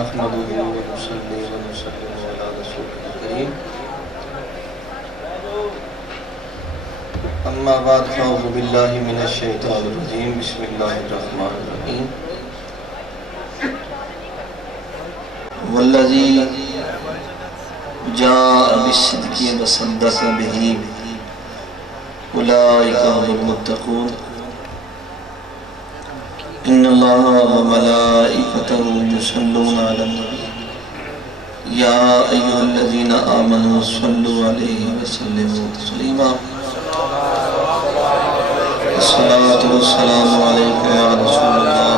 نحمده ونصلي ونسلم على رسوله الكريم اما بعد فاعوذ بالله من الشیطان الرجیم بسم اللہ الرحمن الرحیم والذی جاء بالصدق وصدق به اولئک هم المتقون ان اللہ وملائکته یصلون علی النبی یا ایھا الذین آمنوا صلوا علیہ وسلموا تسلیما الصلاة والسلام علیکہ یا رسول اللہ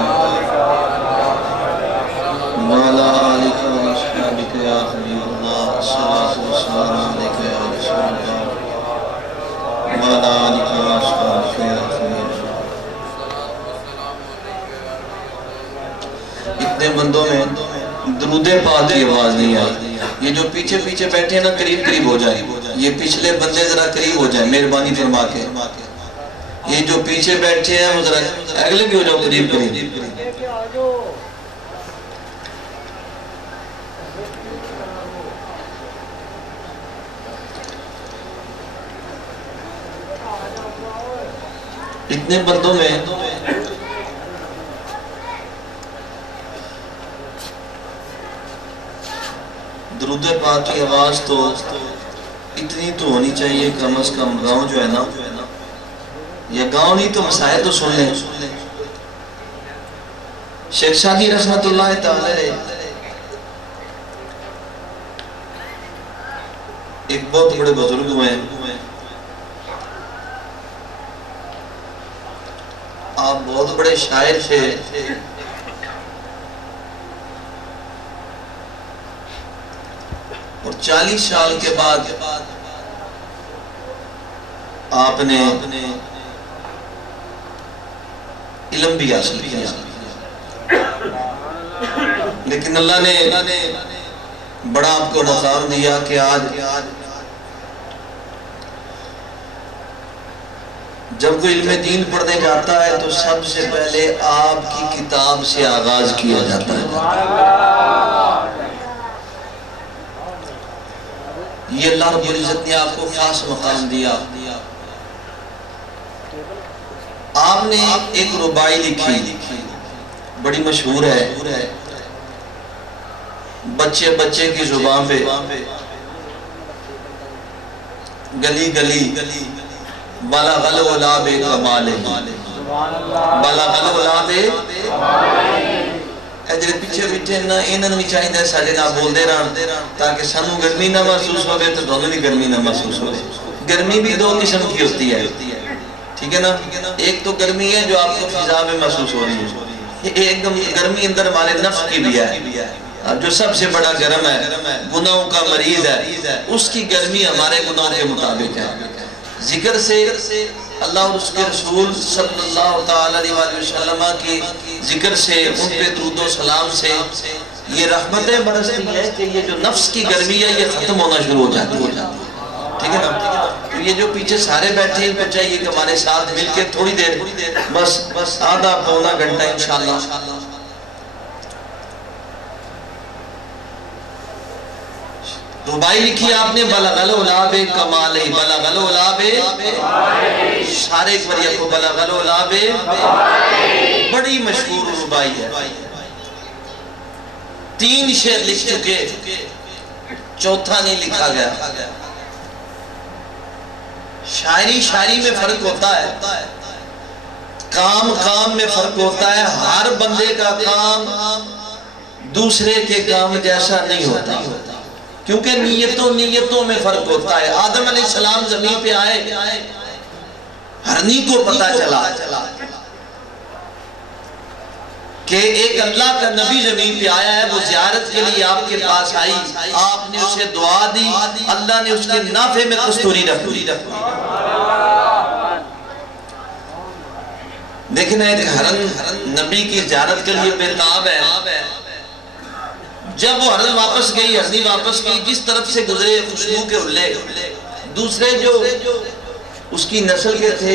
وعلی آلک واصحابک یا حبیب اللہ الصلاة والسلام علیکہ یا رسول اللہ وعلی آلک واصحابک یا حبیب اللہ. اتنے بندوں میں درود پاک کی آواز نہیں آئی. یہ جو پیچھے پیچھے بیٹھے ہیں نا قریب قریب ہو جائیں. یہ پچھلے بندے ذرا قریب ہو جائیں مہربانی فرما کے. یہ جو پیچھے بیٹھے ہیں وہ ذرا اگلے بھی ہو جاؤ قریب قریب. اتنے بندوں میں درود پاک کی آواز تو اتنی تو ہونی چاہیے کم از کم. گاؤں جو ہے نا یا گاؤں نہیں تو مسائل تو سن لیں. شیخ شادی رحمت اللہ تعالی ایک بہت بڑے بزرگ ہوئے ہیں. آپ بہت بڑے شاعر تھے. اور 40 سال کے بعد آپ نے علم بھی حاصل کیا. لیکن اللہ نے بڑا آپ کو مقام دیا کہ آج جب کوئی علم دین پڑھنے جاتا ہے تو سب سے پہلے آپ کی کتاب سے آغاز کیا جاتا ہے. یہ اللہ رب العزت نے آپ کو خاص مقام دیا. آپ نے ایک ربائی لکھی بڑی مشہور ہے. بچے بچے کی زبان پہ گلی گلی بلغ العلا بکمالہ بلغ العلا ادھر پیچھے پیچھے نہ انہوں بھی چاہیے دے ساڑھے نہ بول دے رہا تاکہ سانو گرمی نہ محسوس ہوئے تو دونوں بھی گرمی نہ محسوس ہوئے. گرمی بھی دو قسم کی ہوتی ہے, ٹھیک ہے نا. ایک تو گرمی ہے جو آپ کو فضا میں محسوس ہو رہی ہے, ایک گرمی اندر ہمارے نفس کی بھی ہے. جو سب سے بڑا گرم ہے, گناہوں کا مریض ہے, اس کی گرمی ہمارے گناہوں کے مطابق ہے. ذکر سے اللہ اور اس کے رسول صلی اللہ تعالی علیہ وسلم کی ذکر سے, ان پہ درود و سلام سے یہ رحمتیں برستی ہے کہ یہ جو نفس کی گرمی ہے یہ ختم ہونا شروع ہو جاتی ہے. ٹھیک ہے نا. تو یہ جو پیچھے سارے بیٹھے ہیں ان کو چاہیے کہ ہمارے ساتھ مل کے تھوڑی دیر, بس آدھا پونا گھنٹہ انشاءاللہ ربائی لکھی آپ نے بلغ العلا بکمالہ بلغ العلا سارے ایک بار کو بلغ العلا بڑی مشہور ربائی ہے. 3 شعر لکھ چکے, چوتھا نہیں لکھا گیا. شاعری میں فرق ہوتا ہے, کام میں فرق ہوتا ہے. ہر بندے کا کام دوسرے کے کام جیسا نہیں ہوتا, کیونکہ نیتوں میں فرق ہوتا ہے. آدم علیہ السلام زمین پہ آئے, ہرنی کو پتا چلا کہ ایک اللہ کا نبی زمین پہ آیا ہے, وہ زیارت کے لیے آپ کے پاس آئی, آپ نے اسے دعا دی, اللہ نے اس کے نافے میں کستوری رکھ دی. دیکھنا ایک ہرن نبی کی زیارت کے لیے بےتاب ہے. جب وہ ہرن واپس گئی, ہرنی واپس گئی, جس طرف سے گزرے خوشبو کے اُلے, دوسرے جو اس کی نسل کے تھے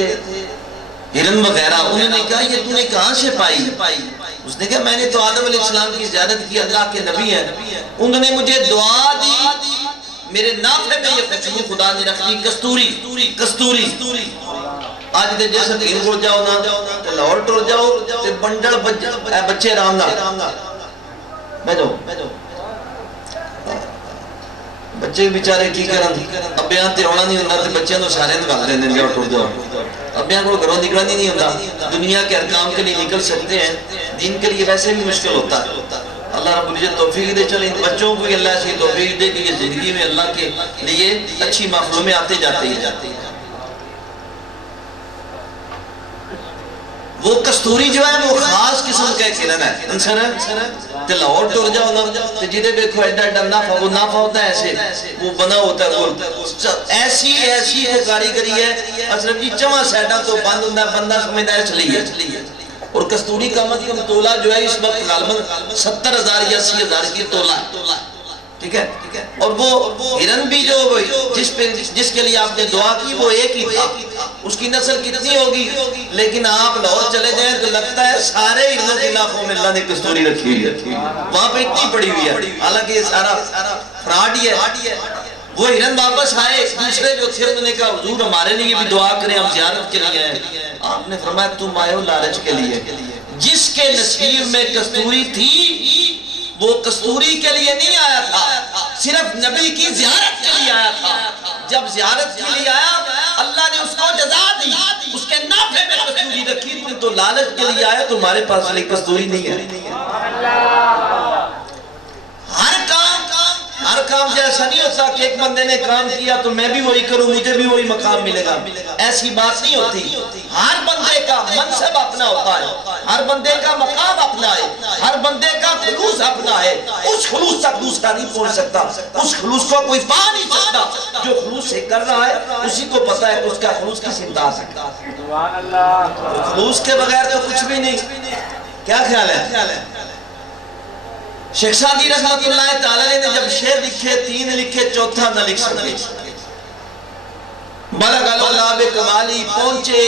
ہرن وغیرہ, انہوں نے کہا یہ تو نے کہاں سے پائی؟ اس نے کہا میں نے تو آدم علیہ السلام کی زیارت کی, اللہ کے نبی ہیں, انہوں نے مجھے دعا دی, میرے نافے میں یہ خوشبو خدا نے رکھ دی, کستوری. آج دے جیسا دین گھڑ جاؤ نا, تے لاہور ٹر جاؤ, تے بنڈڑ بچے رام نا بیٹھو, بچے بیچارے کی کرن, ابیاں تے ہونا نہیں ہونا, تے بچیاں تو سارے نکال رہے ہیں, جاؤ ٹر جاؤ. ابیاں کو گھروں نکلنا نہیں ہوتا, دنیا کے ارکام کے لیے نکل سکتے ہیں, دین کے لیے ویسے بھی مشکل ہوتا ہے. اللہ رب العزت توفیق دے, چلیں بچوں کو اللہ سے توفیق دے کہ یہ زندگی میں اللہ کے لیے اچھی محفلوں میں آتے جاتے ہیں. وہ کستوری جو ہے وہ خاص قسم کا کرن ہے, انسان ہے. تے لاہور ٹر جاؤ نا, تے جدے دیکھو ایڈا نافع, وہ نافع ہوتا ہے ایسے, وہ بنا ہوتا ہے, ایسی وہ کاریگری ہے, اصل جی چواں سیڈا تو بند ہوتا ہے, بندہ سمجھتا ہے چلی ہے. اور کستوری کا مطلب تولہ جو ہے اس وقت غالباً 70,000 یا 80,000 کی تولہ ہے, ٹھیک ہے. اور وہ ہرن بھی جو جس کے لیے آپ نے دعا کی وہ ایک ہی تھا, اس کی نسل کتنی ہوگی, لیکن آپ لاہور چلے جائیں تو لگتا ہے سارے ہرنوں کے نافوں میں اللہ نے کستوری رکھی ہے, وہاں پہ اتنی پڑی ہوئی ہے, حالانکہ یہ سارا فراڈ ہی ہے. وہ ہرن واپس آئے, دوسرے جو تھے انہوں نے کہا حضور ہمارے لیے بھی دعا کریں, ہم زیارت کے لیے ہیں. آپ نے فرمایا تم آئے ہو لالچ کے لیے, جس کے نصیب میں کستوری تھی وہ کستوری کے لیے نہیں آیا تھا, صرف نبی کی زیارت کے لیے آیا تھا. جب زیارت کے لیے آیا اللہ نے اس کو جزا دی, اس کے نافے میں کستوری رکھی. تو لالچ کے لیے آیا, تمہارے پاس علی کستوری نہیں ہے. ہر کام جیسا نہیں ہوتا کہ ایک بندے نے کام کیا تو میں بھی وہی کروں, مجھے بھی وہی مقام ملے گا, ایسی بات نہیں ہوتی. ہر بندے کا منصب اپنا ہوتا ہے, ہر بندے کا مقام اپنا ہے, ہر بندے کا خلوص اپنا ہے. اس خلوص تک دوسرا نہیں پہنچ سکتا, اس خلوص کو کوئی پا نہیں سکتا. جو خلوص سے کر رہا ہے اسی کو پتا ہے کہ اس کا خلوص کس انتہا سکتا ہے. خلوص کے بغیر تو کچھ بھی نہیں. کیا خیال ہے؟ شیخ سعدی رحمت اللہ تعالی نے جب شعر لکھے 3 لکھے, چوتھا نہ لکھ سکے. بلغ العلا بکمالہ پہنچے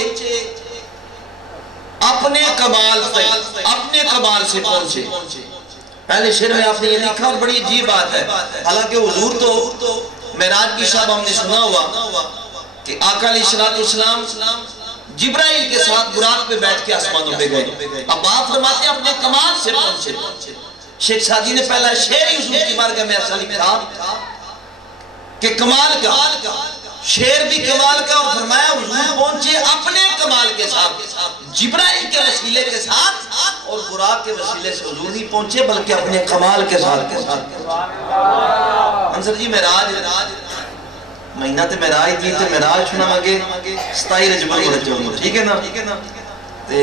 اپنے کمال سے پہنچے. پہلے شعر میں آپ نے یہ لکھا اور بڑی عجیب بات ہے, حالانکہ حضور تو معراج کی شب ہم نے سنا ہوا کہ آقا علیہ السلام جبرائیل کے ساتھ براق پہ بیٹھ کے آسمانوں پہ گئے. اب آپ فرماتے ہیں اپنے کمال سے پہنچے. شیخ سعدی نے پہلا شعر ہی حضور کی بارگاہ میں ایسا لکھا کہ کمال کا شعر بھی کمال کا، اور فرمایا حضور پہنچے اپنے کمال کے ساتھ، جبرائیل کے وسیلے کے ساتھ، اور براق کے وسیلے سے حضور نہیں پہنچے بلکہ اپنے کمال کے ساتھ انصر جی معراج مہینہ تے معراج دی تے معراج سنا مگے 27 رجب المرجو، ٹھیک ہے نا؟ تے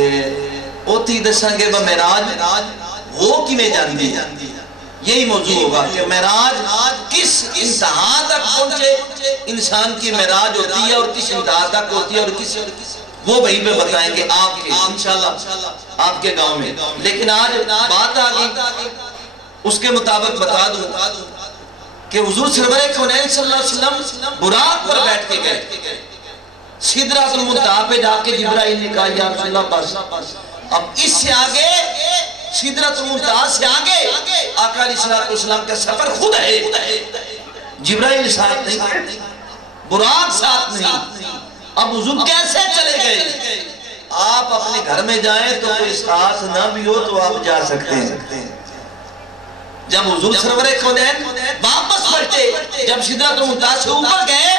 اوتھی دساں گے با معراج وہ کی میں جاندی، یہی موضوع ہوگا کہ معراج کس انتہا تک پہنچے انسان کی معراج ہوتی ہے اور کس انتہا تک ہوتی ہے، اور کس وہ وہیں پہ بتائیں گے آپ کے انشاءاللہ آپ کے گاؤں میں۔ لیکن آج بات آگئی اس کے مطابق بتا دوں کہ حضور سرور کونین صلی اللہ علیہ وسلم براق پر بیٹھ کے گئے، سدرۃ المنتہا پہ جا کے جبرائیل نے کہا یا رسول اللہ بس اب اس سے آگے سدرۃ المنتہا سے آگے آقا علیہ السلام کا سفر خود ہے، جبرائیل ساتھ نہیں، براق ساتھ نہیں۔ اب حضور کیسے چلے گئے؟ آپ اپنے گھر میں جائیں تو کوئی ساتھ نہ بھی ہو تو آپ جا سکتے ہیں۔ جب حضور سرور کونین واپس پلٹے، جب سدرۃ المنتہا سے اوپر گئے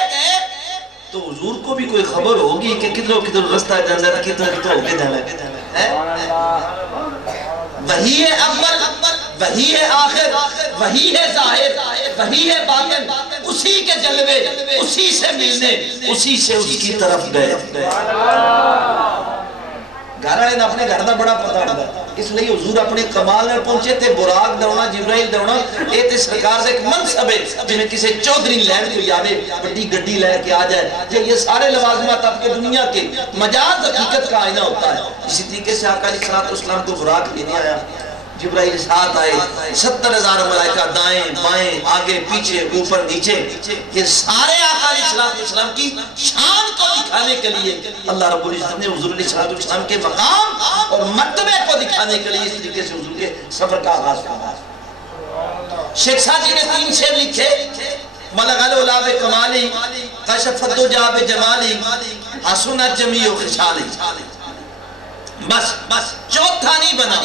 تو حضور کو بھی کوئی خبر ہوگی کہ کدھر رستہ جانا ہے، کدھر ہو کے جانا ہے۔ وہی ہے اول، وہی ہے آخر، وہی ہے ظاہر، وہی ہے باطن، اسی کے جلوے، اسی سے ملنے، اسی سے اس کی طرف گئے۔ گھر والے نے اپنے گھر دا بڑا پتہ ہوتا ہے، اس لیے حضور اپنے کمال میں پہنچے تھے، براق دوڑنا، جبرائیل دوڑنا، یہ تے سرکار سے ایک منصب ہے جنہیں کسی چودھری لینڈ کو یادے بڑی گڈی لے کے آ جائے، یہ سارے لوازمات آپ کے دنیا کے مجاز حقیقت کا آئینہ ہوتا ہے۔ اسی طریقے سے آقا علیہ السلام کو براق لینے آیا، جبرائیل ساتھ آئے، 70,000 ملائکہ دائیں بائیں آگے پیچھے اوپر نیچے، یہ سارے آقا علیہ السلام کی شان کو دکھانے کے لیے اللہ رب العزت نے حضور علیہ السلام کے مقام اور مرتبے کو دکھانے کے لیے اس طریقے سے حضور کے سفر کا آغاز کیا۔ شیخ سادی نے 3 شعر لکھے، ملغ العلا بکمالی، کشف الدجا بجمالی، حسنت جمیع خصالی۔ بس چوتھا نہیں بنا،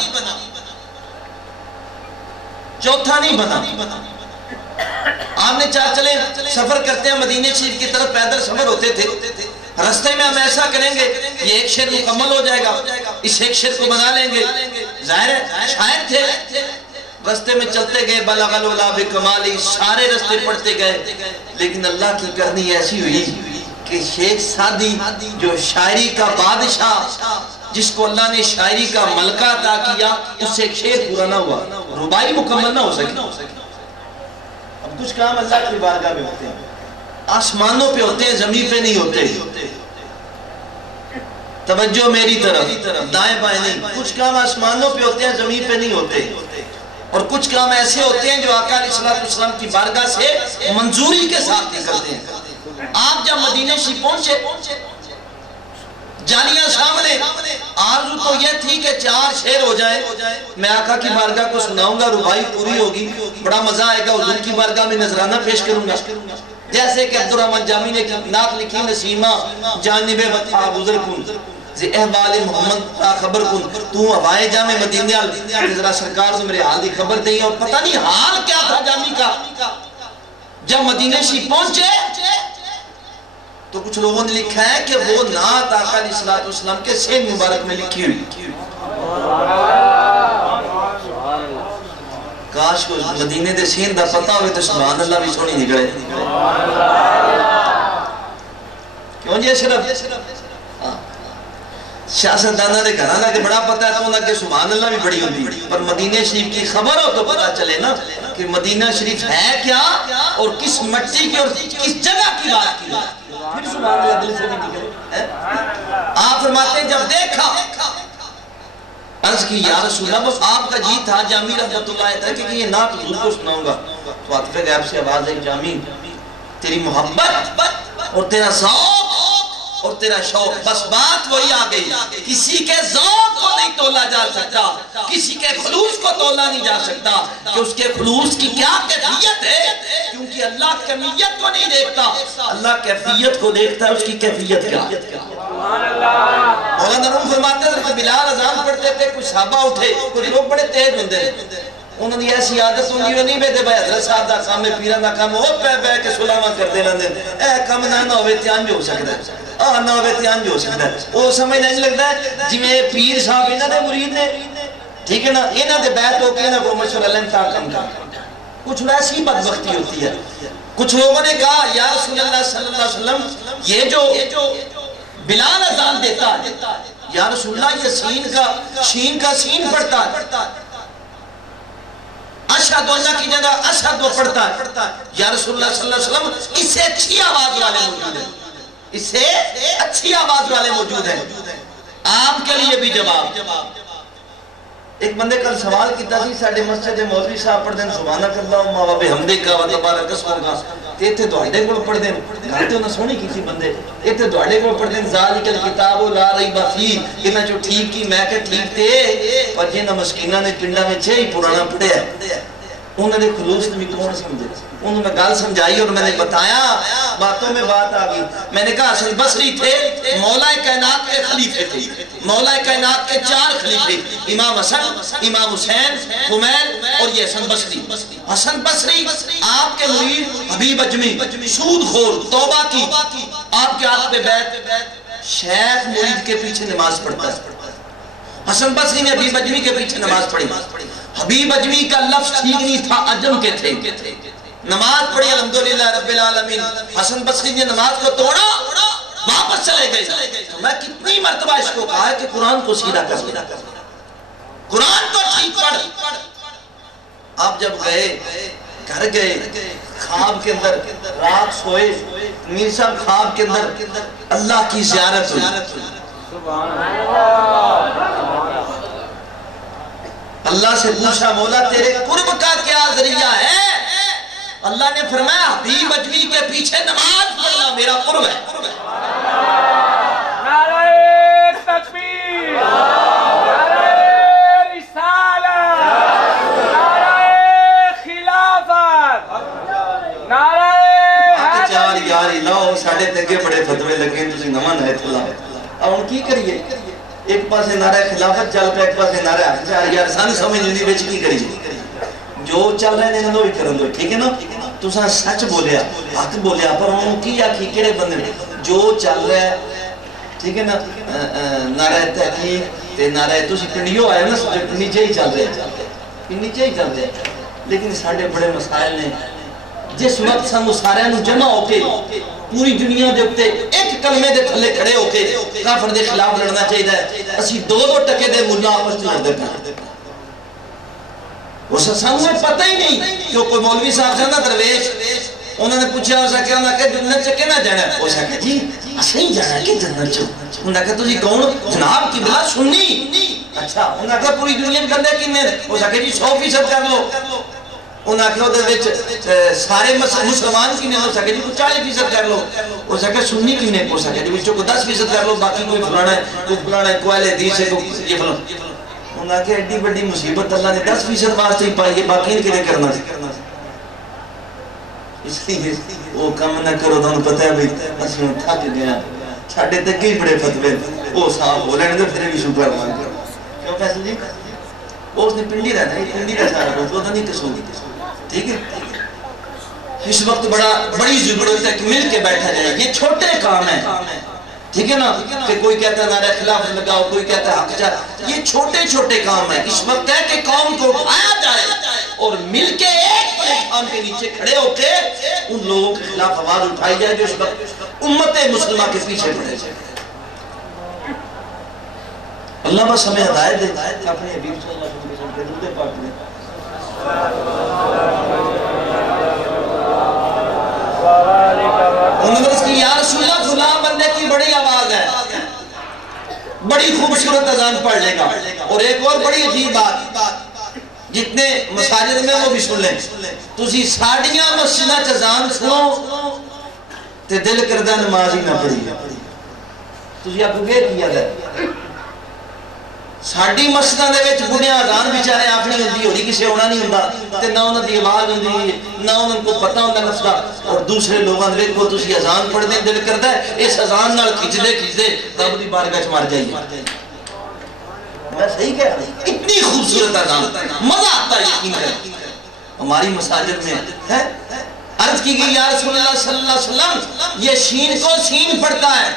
چوتھا نہیں بنا۔ آپ نے چاہ چلیں سفر کرتے ہیں مدینہ شریف کی طرف، پیدل سفر ہوتے تھے، رستے میں ہم ایسا کریں گے یہ ایک شعر مکمل ہو جائے گا، اس ایک شعر کو بنا لیں گے، ظاہر ہے شاید تھے، رستے میں چلتے گئے، بلغ العلا بکمالی، سارے رستے پڑھتے گئے، لیکن اللہ کی کرنی ایسی ہوئی کہ شیخ سادی جو شاعری کا بادشاہ، جس کو اللہ نے شاعری کا ملکہ عطا کیا، اس سے ایک شعر پورا نہ ہوا، ربائی مکمل نہ ہو سکی۔ اب کچھ کام اللہ کی بارگاہ میں ہوتے ہیں، آسمانوں پہ ہوتے ہیں، زمین پہ نہیں ہوتے۔ توجہ میری طرف، دائیں بائیں نہیں، کچھ کام آسمانوں پہ ہوتے ہیں، زمین پہ نہیں ہوتے، اور کچھ کام ایسے ہوتے ہیں جو آقا علیہ السلام کی بارگاہ سے منظوری کے ساتھ نکلتے ہیں۔ آپ جب مدینہ شریف پہنچے، جانیاں سامنے، آرزو تو یہ تھی کہ 4 شعر ہو جائیں، میں آقا کی بارگاہ کو سناؤں گا، ربائی پوری ہوگی، بڑا مزہ آئے گا، حضور کی بارگاہ میں نذرانہ پیش کروں گا۔ جیسے کہ عبدالرحمن جامی نے نعت لکھی، نسیمہ جانب وطا گزر کن، زی احوال محمد تا خبر کن، تو ہوائے جامع مدینہ، ذرا سرکار سے میرے حال کی خبر دیں، اور پتہ نہیں حال کیا تھا جامی کا۔ جب مدینہ شریف پہنچے تو کچھ لوگوں نے لکھا ہے کہ وہ نعت آقا علیہ السلام کے سین مبارک میں لکھی ہوئی، کاش کو مدینے دے سین دا پتہ ہوئے تو سبحان اللہ بھی سونی نکلے۔ کیوں جی اشرف؟ سیاستدانہ دے گھرانا کے بڑا پتہ ہے تو انہاں کہ سبحان اللہ بھی بڑی ہوتی، پر مدینہ شریف کی خبر ہو تو پتہ چلے نا کہ مدینہ شریف ہے کیا اور کس مٹی کی اور کس جگہ کی بات کی، پھر سبحان اللہ دل سے بھی نکلے۔ آپ فرماتے ہیں جب دیکھا، عرض کی یا رسول اللہ، بس آپ کا جی تھا جامی رحمت اللہ تھا کہ یہ نعت حضور کو سناؤں گا، تو عاطف غیب سے آواز ہے، جامی تیری محبت اور تیرا ذوق اور تیرا شوق، بس بات وہی آ گئی، کسی کے ذوق کو نہیں تولا جا سکتا، کسی کے خلوص کو تولا نہیں جا سکتا کہ اس کے خلوص کی کیا کیفیت ہے، کیونکہ اللہ کمیت کو نہیں دیکھتا، اللہ کیفیت کو دیکھتا ہے، اس کی کیفیت کیا۔ مولانا روم فرماتے ہیں کہ بلال اذان پڑھتے تھے، کچھ صحابہ اٹھے، کچھ لوگ بڑے تیز ہوندے، انہوں نے ایسی عادت ہوندی نہیں بیٹھے بھائی حضرت صاحب دا کام ہے پیران دا کام وہ پہ کے سلاما کر دینا دیں اے کام نہ ہوئے تیانج ہو سکتا ہے نہ ہوئے تیانج ہو سکتا ہے وہ سمجھ نہیں لگتا ہے جی میں پیر صاحب انہوں نے مرید نے ٹھیک ہے نا انہوں نے بیعت ہو کے انہوں کو مشورہ لیں تا کم کر کچھ ایسی بدبختی ہوتی ہے کچھ لوگوں نے کہا یا رسول اللہ صلی اللہ علیہ وسلم یہ جو بلال اذان دیتا ہے یا رسول اللہ یہ شین کا سین پڑھتا ہے اشہد اللہ کی جگہ اشہد وہ پڑھتا ہے یا رسول اللہ صلی اللہ علیہ وسلم اس سے اچھی آواز والے موجود ہیں اس سے اچھی آواز والے موجود ہیں آپ کے لیے بھی جواب ایک بندے کل سوال کیتا تھی ساڑھے مسجد مولوی صاحب پڑھ دیں سبحانک اللہ ماں بے حمدے کا و تبارک اسمک کا تیتے دوڑے کو پڑھ دیں گھاٹے انہوں سونی کی تھی بندے تیتے دوڑے کو پڑھ دیں ذالک الکتاب لا ریب فیہ انہاں جو ٹھیک کی میں کہ ٹھیک تے پر جنہاں مسکینہ نے پنڈا میں چھے ہی پرانا پڑھے ہے انہوں نے خلوص بھی کون سمجھے انہوں نے گال سمجھائی اور میں نے بتایا باتوں میں بات آگئی میں نے کہا حسن بصری تھے مولا کائنات کے خلیفے تھے مولا کائنات کے 4 خلیفے امام حسن امام حسین حمیل اور یہ حسن بصری حسن بصری آپ کے مرید حبیب اجمی سود خور توبہ کی آپ کے ہاتھ پہ بیعت شیخ مرید کے پیچھے نماز پڑھتا ہے حسن بصری نے حبیب اجمی کے پیچھے نماز پڑھی حبیب اجمی کا لفظ ٹھیک نہیں تھا عجم کے تھے نماز پڑھی الحمدللہ رب العالمین حسن بصری نے نماز کو توڑا واپس چلے گئے تو میں کتنی مرتبہ اس کو کہا ہے کہ قرآن کو سیدھا کر دیا قرآن کو ٹھیک پڑھ آپ جب گئے گھر گئے خواب کے اندر رات سوئے میر صاحب خواب کے اندر اللہ کی زیارت ہوئی اللہ سے پوچھا مولا تیرے قرب کا کیا ذریعہ ہے اللہ نے فرمایا حبیب اجمی کے پیچھے نماز پڑھنا میرا قرب ہے نعرہ تکبیر نعرہ رسالت نعرہ خلافت نعرہ حیدری یاری لاؤ ساڑھے تکے بڑے فتوے لگے تُسی نمان ہے تھلا اب ان کی کریے ایک پاسے نعرہ خلافت چل پہ ایک پاسے نعرہ حیدری یار سان سمجھ لیندی بیچ کی کریے جو چل رہے ہیں وہ ہی کرن دو ٹھیک ہے نا تو ساں سچ بولیا حق بولیا پر انہوں کی یا کی کڑے بندے جو چل رہا ہے ٹھیک ہے نا نعرہ تحقیق تے نعرہ تُسی پنڈیوں آئے نا نیچے ہی چل رہے ہیں نیچے ہی چل رہے ہیں لیکن ساڑھے بڑے مسائل نے جس وقت سن سارے نو جمع ہو کے پوری دنیا دے اپتے ایک کلمے دے تھلے کھڑے ہو کے کافر دے خلاف لڑنا چاہیے اسی 2 ٹکے دے ملا آپس لڑ دے پہ وہ سامنے پتہ ہی نہیں کہ کوئی مولوی صاحب جانا درویش انہوں نے پوچھا ہو سکیا انہوں نے کہا جنت چکے نہ جانا ہو سکیا جی اسے ہی جانا کہ جنت چو انہوں نے کہا تجھے کون جناب کی بلا سننی اچھا انہوں نے کہا پوری دنیا میں کرنے کنے ہو سکیا جی 100% کر لو انہوں نے کہا ادھر سارے مسلمان کی نہیں ہو سکے جی کو 40% کر لو ہو سکے سننی کی نہیں ہو سکے جی بچوں کو 10% کر لو باقی کوئی فلانا ہے کوئی اہل حدیث ہے کوئی یہ فلانا انہوں نے کہا ایڈی بڑی مصیبت اللہ نے 10% واسطے ہی پائی ہے باقی نہیں کنے کرنا اس لیے وہ کم نہ کرو تو انہوں پتہ ہے بھئی اسی ہوں تھا کہ گیا چھاڑے تک کئی بڑے فتوے وہ صاحب ہو رہے ہیں پھر بھی شکر مان کرو کیوں فیصل جی وہ اس نے پنڈی رہنا ہے پنڈی کا سارا وہ تو نہیں کسوں گی ٹھیک ہے اس وقت بڑی ضرورت ہے کہ مل کے بیٹھا جائے یہ چھوٹے کام ہیں ٹھیک ہے نا کہ کوئی کہتا ہے نعرہ خلاف لگاؤ کوئی کہتا ہے حق چاہ یہ چھوٹے چھوٹے کام ہیں اس وقت ہے کہ قوم کو اٹھایا جائے اور مل کے ایک بڑے خان کے نیچے کھڑے ہو کے ان لوگوں کے خلاف آواز اٹھائی جائے جو اس وقت امت مسلمہ کے پیچھے پڑے جائے اللہ بس ہمیں ہدایت دے اپنے حبیب صلی اللہ علیہ وسلم کے درود پاک میں انہوں نے اس کی یا رسول اللہ فلاں بندے کی بڑی آواز ہے بڑی خوبصورت اذان پڑھ لے گا اور ایک اور بڑی عجیب بات جتنے مساجد میں وہ بھی سن لیں تو اسی ساڑیاں مسجدہ اذان سنو تے دل کردہ نماز ہی نہ پڑھی تو اسی آپ کو گئے کیا ہے ساڑی مسجدہ دے ویچ بڑیاں اذان بیچارے آخری ہوندی ہو رہی کسے ہونا نہیں ہوندہ تے نہ انہوں دی آواز ہوندی نہ انہوں کو پتہ ہوندہ نفسہ اور دوسرے لوگاں دے کو تسی اذان پڑھ دیں دل کردہ ہے اس اذان نال کھچ دے رب دی بارگاہ چ مار جائیے میں صحیح کہہ رہا ہوں، اتنی خوبصورت اذان، مزہ آتا ہے یقین کر۔ ہماری مساجد میں ہے عرض کی گئی یا رسول اللہ صلی اللہ علیہ وسلم یہ شین کو سین پڑھتا ہے،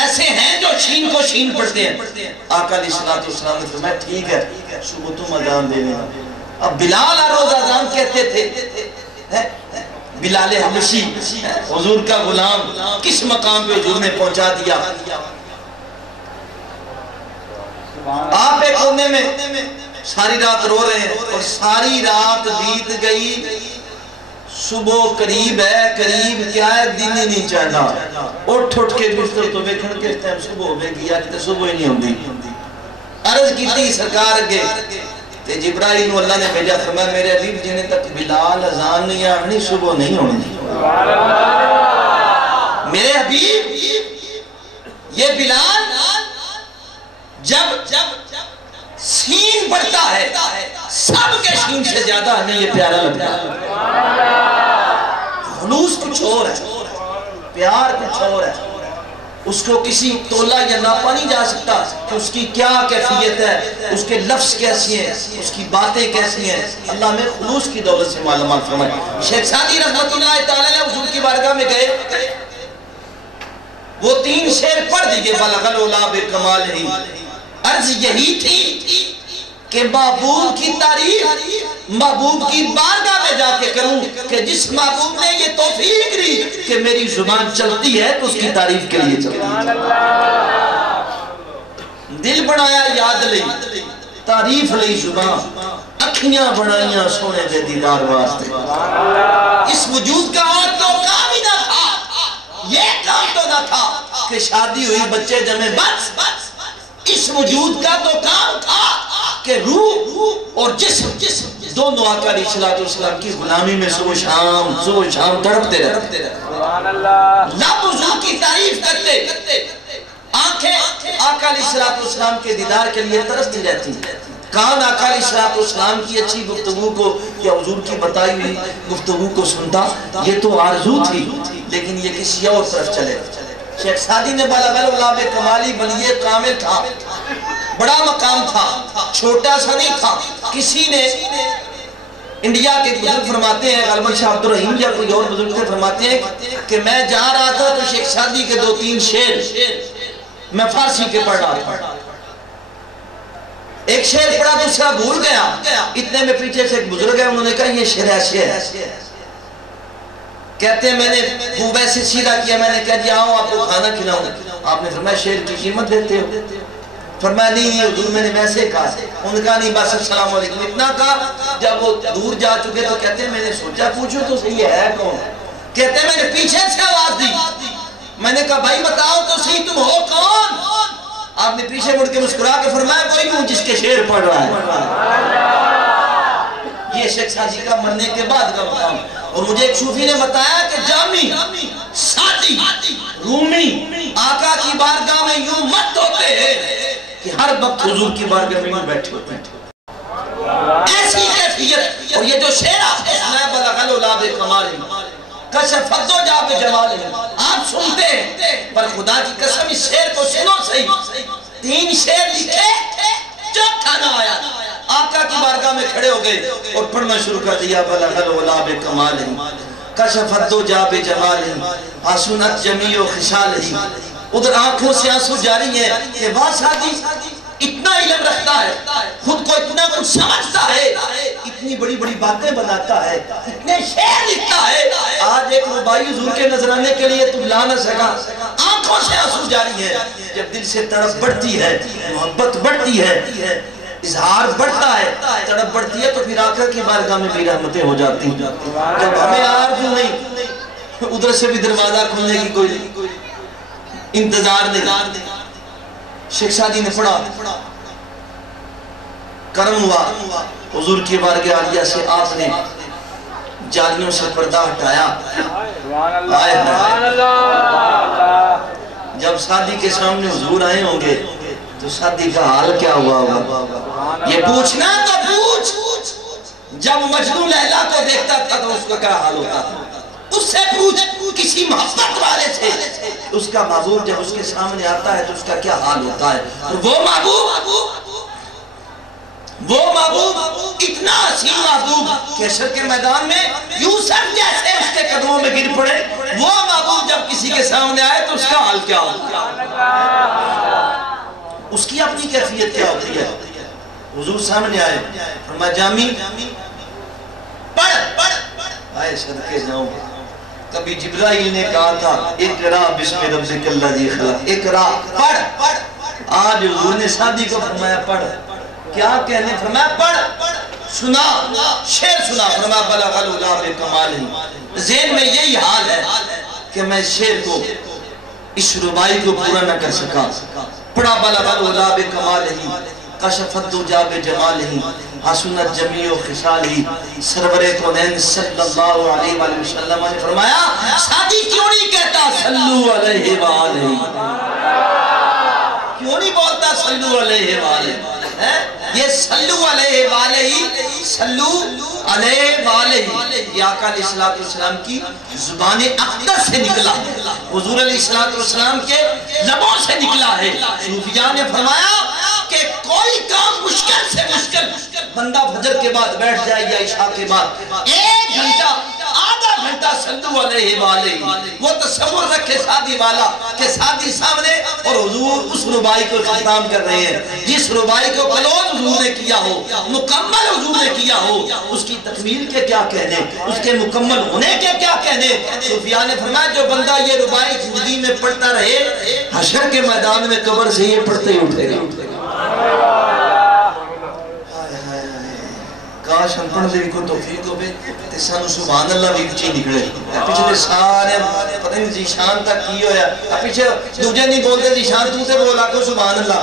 ایسے ہیں جو شین کو شین پڑھتے ہیں۔ آقا علیہ السلام نے فرمایا ٹھیک ہے صبح تم اذان دینے۔ اب بلال ہر روز اذان کہتے تھے، بلال حبشی حضور کا غلام کس مقام پہ حضور نے پہنچا دیا۔ آپ ایک کونے میں ساری رات رو رہے ہیں اور ساری رات بیت گئی، صبح قریب ہے، قریب کیا ہے دن ہی نہیں چاہنا، اٹھ کے بستر تو بیٹھن کے ٹائم صبح ہو گئی، آج تے صبح ہی نہیں ہوندی۔ عرض کی تھی سرکار اگے تے جبرائیل کو اللہ نے بھیجا، فرمایا میرے حبیب جنہیں تک بلال اذان نہیں آنی صبح نہیں ہونی۔ میرے حبیب یہ بلال جب سین پڑھتا ہے سب کے سین سے زیادہ ہمیں یہ پیارا لگتا ہے۔ خلوص کچھ اور ہے، پیار کچھ اور ہے، اس کو کسی تولا یا ناپا نہیں جا سکتا کہ اس کی کیا کیفیت ہے، اس کے لفظ کیسی ہیں، اس کی باتیں کیسی ہیں۔ اللہ میں خلوص کی دولت سے معلومات فرمائے۔ شیخ سعدی رحمت اللہ تعالیٰ نے حضور کی بارگاہ میں گئے، وہ 3 شعر پڑھ دیئے بلغ العلا بکمالہ۔ عرض یہی تھی کہ محبوب کی تعریف محبوب کی بارگاہ میں جا کے کروں کہ جس محبوب نے یہ توفیق دی کہ میری زبان چلتی ہے تو اس کی تعریف کے لیے چلتی ہے۔ دل بنایا یاد لئی، تعریف لئی زبان، اکھیاں بنائیاں سونے دے دیدار واسطے۔ اس وجود کا اور تو کام ہی نہ تھا، یہ کام تو نہ تھا کہ شادی ہوئی بچے جمیں، بس اس وجود کا تو کام تھا کہ روح اور جسم دونوں آقا علیہ السلام کی غلامی میں صبح شام تڑپتے رہتے، لب حضور کی تعریف کرتے، آنکھیں آقا علیہ السلام کے دیدار کے لیے ترستی رہتی، کان آقا علیہ السلام کی اچھی گفتگو کو یا حضور کی بتائی ہوئی گفتگو کو سنتا۔ یہ تو آرزو تھی لیکن یہ کسی اور طرف چلے۔ شیخ سعدی نے بلغ العلا بکمالہ بلیے کامل تھا، بڑا مقام تھا، چھوٹا سا نہیں تھا۔ کسی نے انڈیا کے بزرگ فرماتے ہیں، غالباً شاہ عبد الرحیم یا کوئی اور بزرگ سے فرماتے ہیں کہ میں جا رہا تھا تو شیخ سعدی کے 2-3 شعر میں فارسی کے پڑھ رہا تھا، ایک شعر پڑھا دوسرا بھول گیا، اتنے میں پیچھے سے ایک بزرگ ہے، انہوں نے کہا یہ شعر ایسے ہے، کہتے ہیں میں نے خوب ایسے سیدھا کیا، میں نے کہا جی آؤ آپ کو کھانا کھلاؤں۔ آپ نے فرمایا شعر کی قیمت دیتے ہو؟ فرمایا نہیں حضور میں نے ویسے کہا۔ انہوں نے کہا نہیں بس السلام علیکم اتنا کہا۔ جب وہ دور جا چکے تو کہتے ہیں میں نے سوچا پوچھو تو صحیح ہے کون؟ کہتے ہیں میں نے پیچھے سے آواز دی، میں نے کہا بھائی بتاؤ تو صحیح تم ہو کون؟ آپ نے پیچھے مڑ کے مسکرا کے فرمایا کوئی ہوں جس کے شعر پڑھ رہا ہے۔ یہ شیخ سعدی کا مرنے کے بعد کا مقام۔ اور مجھے ایک صوفی نے بتایا کہ جامی سعدی رومی آقا کی بارگاہ میں یوں مت ہوتے ہیں کہ ہر وقت حضور کی بارگاہ میں یوں بیٹھے ہوتے ہیں، ایسی کیفیت۔ اور یہ جو شعر آپ کو سنا ہے بلغ العلا بکمالہ کشف الدجی بجمالہ، آپ سنتے ہیں پر خدا کی قسم اس شعر کو سنو صحیح۔ 3 شعر لکھے، چوتھا نہ آیا، آقا کی بارگاہ میں کھڑے ہو گئے اور پڑھنا شروع کر دیا بلغ العلا بکمالہ کشف الدجی بجمالہ حسنت جمیع خصالہ۔ ادھر آنکھوں سے آنسو جاری ہیں کہ واہ سعدی اتنا علم رکھتا ہے، خود کو اتنا کچھ سمجھتا ہے، اتنی بڑی بڑی باتیں بناتا ہے، اتنے شعر لکھتا ہے، آج ایک ربائی حضور کے نظرانے کے لیے تم لا نہ سکا۔ آنکھوں سے آنسو جاری ہے، جب دل سے تڑپ بڑھتی ہے، محبت بڑھتی ہے، اظہار بڑھتا ہے، تڑپ بڑھتی ہے تو پھر آقا کی بارگاہ میں بھی رحمتیں ہو جاتی ہیں۔ جب ہمیں آرزو نہیں، ادھر سے بھی دروازہ کھلنے کی کوئی انتظار نہیں۔ شیخ سعدی نے پڑھا، کرم ہوا، حضور کی بارگاہ عالیہ سے آپ نے جالیوں سے پردہ ہٹایا۔ جب سعدی کے سامنے حضور آئے ہوں گے تو سعدی کا حال کیا ہوا ہوگا؟ یہ پوچھنا تو پوچھ، جب مجنون لیلا کو دیکھتا تھا تو اس کا کیا حال ہوتا تھا؟ اس سے پوچھ کسی محبت والے سے، اس کا محبوب جب اس کے سامنے آتا ہے تو اس کا کیا حال ہوتا ہے؟ اور وہ محبوب وہ محبوب اتنا حسین محبوب کہ حشر کے میدان میں یوسف جیسے اس کے قدموں میں گر پڑے، وہ محبوب جب کسی کے سامنے آئے تو اس کا حال کیا ہوگا، اس کی اپنی کیفیت کیا ہوتی ہے۔ حضور سامنے آئے، فرمایا جامی پڑھ، آئے صدقے جاؤں۔ کبھی جبرائیل نے کہا تھا اقرا بسم ربک الذی خلق، اقرا پڑھ۔ آج حضور نے سادی کو فرمایا پڑھ، کیا کہنے، فرمایا پڑھ، سنا، شعر سنا، فرمایا بلغ العلا بکمالہ۔ ذہن میں یہی حال ہے کہ میں شعر کو، اس ربائی کو پورا نہ کر سکا۔ پڑھا بلغ العلا بکمالہ، کشفت دجا بجمالہ، حسنت جمیع خصالہ۔ سرور کونین صلی اللہ علیہ وآلہ وسلم نے فرمایا سادی کیوں نہیں کہتا صلو علیہ وآلہ، کیوں نہیں بولتا صلو علیہ وآلہ؟ یہ صلو علیہ وآلہ، صلو علیہ وآلہ، یہ آقا علیہ السلام کی زبان اقدس سے نکلا، حضور علیہ السلام کے لبوں سے نکلا ہے۔ صوفیاء نے فرمایا کہ کوئی کام مشکل سے مشکل بندہ فجر کے بعد بیٹھ جائے یا عشاء کے بعد 1 گھنٹہ آدھا گھنٹہ صلو علیہ وآلہ، وہ تصور رکھے سادی والا کہ سادی سامنے اور حضور اس ربائی کو ختم کر رہے ہیں، جس ربائی کو کلوز حضور نے کیا ہو، مکمل حضور نے کیا ہو، اس کی تکمیل کے کیا کہنے، اس کے مکمل ہونے کے کیا کہنے۔ صوفیاء نے فرمایا جو بندہ یہ ربائی زندگی میں پڑھتا رہے، حشر کے میدان میں قبر سے یہ پڑھتے ہی اٹھے گا۔ کاش ہم پڑھ لیں کو توفیق ہو بے تے سانو سبحان اللہ بھی کچھ نکلے۔ پچھلے سارے پتہ نہیں زیشان تک کی ہویا، پیچھے دوجہ نہیں بولتے زیشان تو تے بولا کو سبحان اللہ۔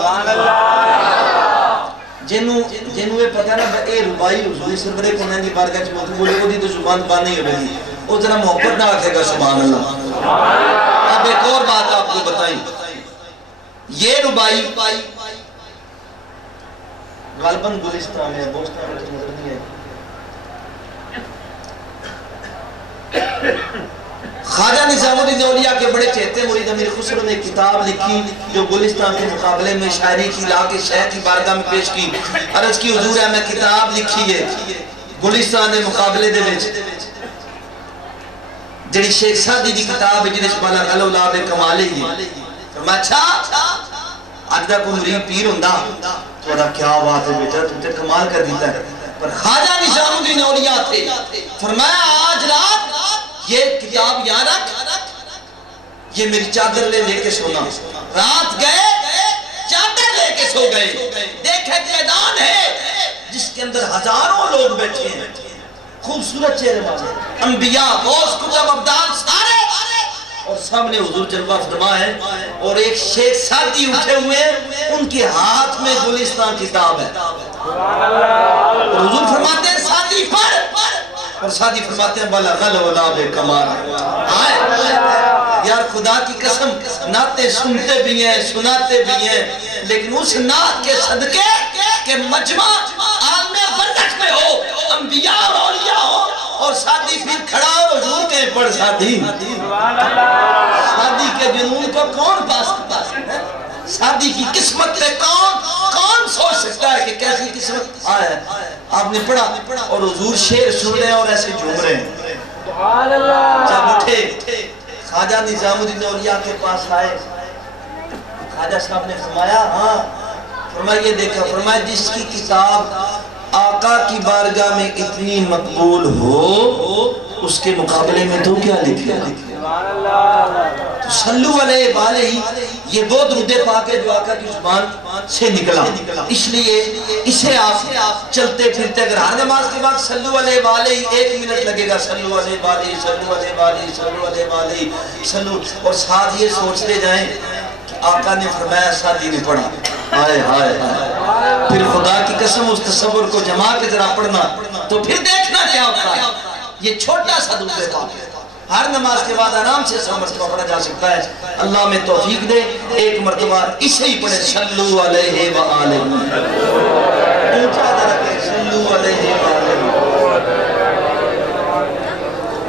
جنہوں پتہ نا اے ربائی حضور سرورے کونین دی بارگاہ چ بولتے بولے وہ دی تو زبان بان نہیں ہوئے گی، وہ ذرا محبت نہ آکھے گا سبحان اللہ۔ اب ایک اور بات آپ کو بتائیں، یہ ربائی غالباً گلستان ہے، بوستان میں نظر نہیں ہے۔ خواجہ نظام الدین اولیاء کے بڑے چہتے مرید امیر خسرو نے کتاب لکھی جو گلستان کے مقابلے میں شاعری کی لا کے شیخ کی بارگاہ میں پیش کی، عرض کی حضور ہے میں کتاب لکھی ہے گلستان کے مقابلے دے وچ، جڑی شیخ سادی دی کتاب ہے جنہیں بلغ العلا بکمالہ ہی۔ فرمایا اچھا آج دا کوئی مرید پیر ہوندہ تھوڑا کیا بات ہے بیٹا تم تے کمال کر دیتا ہے، پر خواجہ نظام الدین اولیاء تھے، فرمایا آج رات یہ کتاب یہاں رکھ، یہ میری چادر لے کے سونا۔ رات گئے چادر لے کے سو گئے، دیکھے میدان ہے جس کے اندر ہزاروں لوگ بیٹھے ہیں، خوبصورت چہرے والے، انبیاء، غوث، کتب، ابدال سارے، اور سامنے حضور جلوہ فرما ہے، اور ایک شیخ سادی اٹھے ہوئے ہیں، ان کے ہاتھ میں گلستان کتاب ہے، اور حضور فرماتے ہیں سادی پڑھ، اور سادی فرماتے ہیں بلغ العلا بکمالہ۔ یار خدا کی قسم نعتیں سنتے بھی ہیں سناتے بھی ہیں، لیکن اس نعت کے صدقے کہ مجمع عالم برزخ میں ہو، انبیاء اور اولیاء ہو، اور سادی پھر کھڑا اور حضور کہیں پڑھ سادی، سادی کے جنون کو کون پا سکتا ہے؟ سادی کی قسمت پہ کون سوچ سکتا ہے کہ کیسی قسمت آیا ہے؟ آپ نے پڑھا اور حضور شعر سن رہے ہیں اور ایسے جھوم رہے ہیں۔ جب اٹھے خواجہ نظام الدین اولیاء کے پاس آئے، خواجہ صاحب نے فرمایا ہاں، فرمایا یہ دیکھا، فرمایا جس کی کتاب آقا کی بارگاہ میں اتنی مقبول ہو اس کے مقابلے میں تو کیا لکھے؟ تو صلو علیہ وآلہ یہ وہ درود پاک ہے جو آقا کی زبان سے نکلا، اس لیے اسے آپ چلتے پھرتے اگر ہر نماز کے بعد صلو علیہ وآلہ 1 منٹ لگے گا، صلو علیہ وآلہ صلو علیہ وآلہ صلو علیہ وآلہ صلو، اور ساتھ یہ سوچتے جائیں کہ آقا نے فرمایا سادی نے پڑھا، ہائے ہائے ہائے، پھر خدا کی قسم اس تصور کو جما کے ذرا پڑھنا تو پھر دیکھنا کیا ہوتا ہے۔ یہ چھوٹا سا درود پاک ہے، ہر نماز کے بعد آرام سے 100 مرتبہ پڑھا جا سکتا ہے۔ اللہ میں توفیق دے، ایک مرتبہ اسے ہی پڑھے صلو علیہ وآلہ، اونچا درجہ صلو علیہ وآلہ۔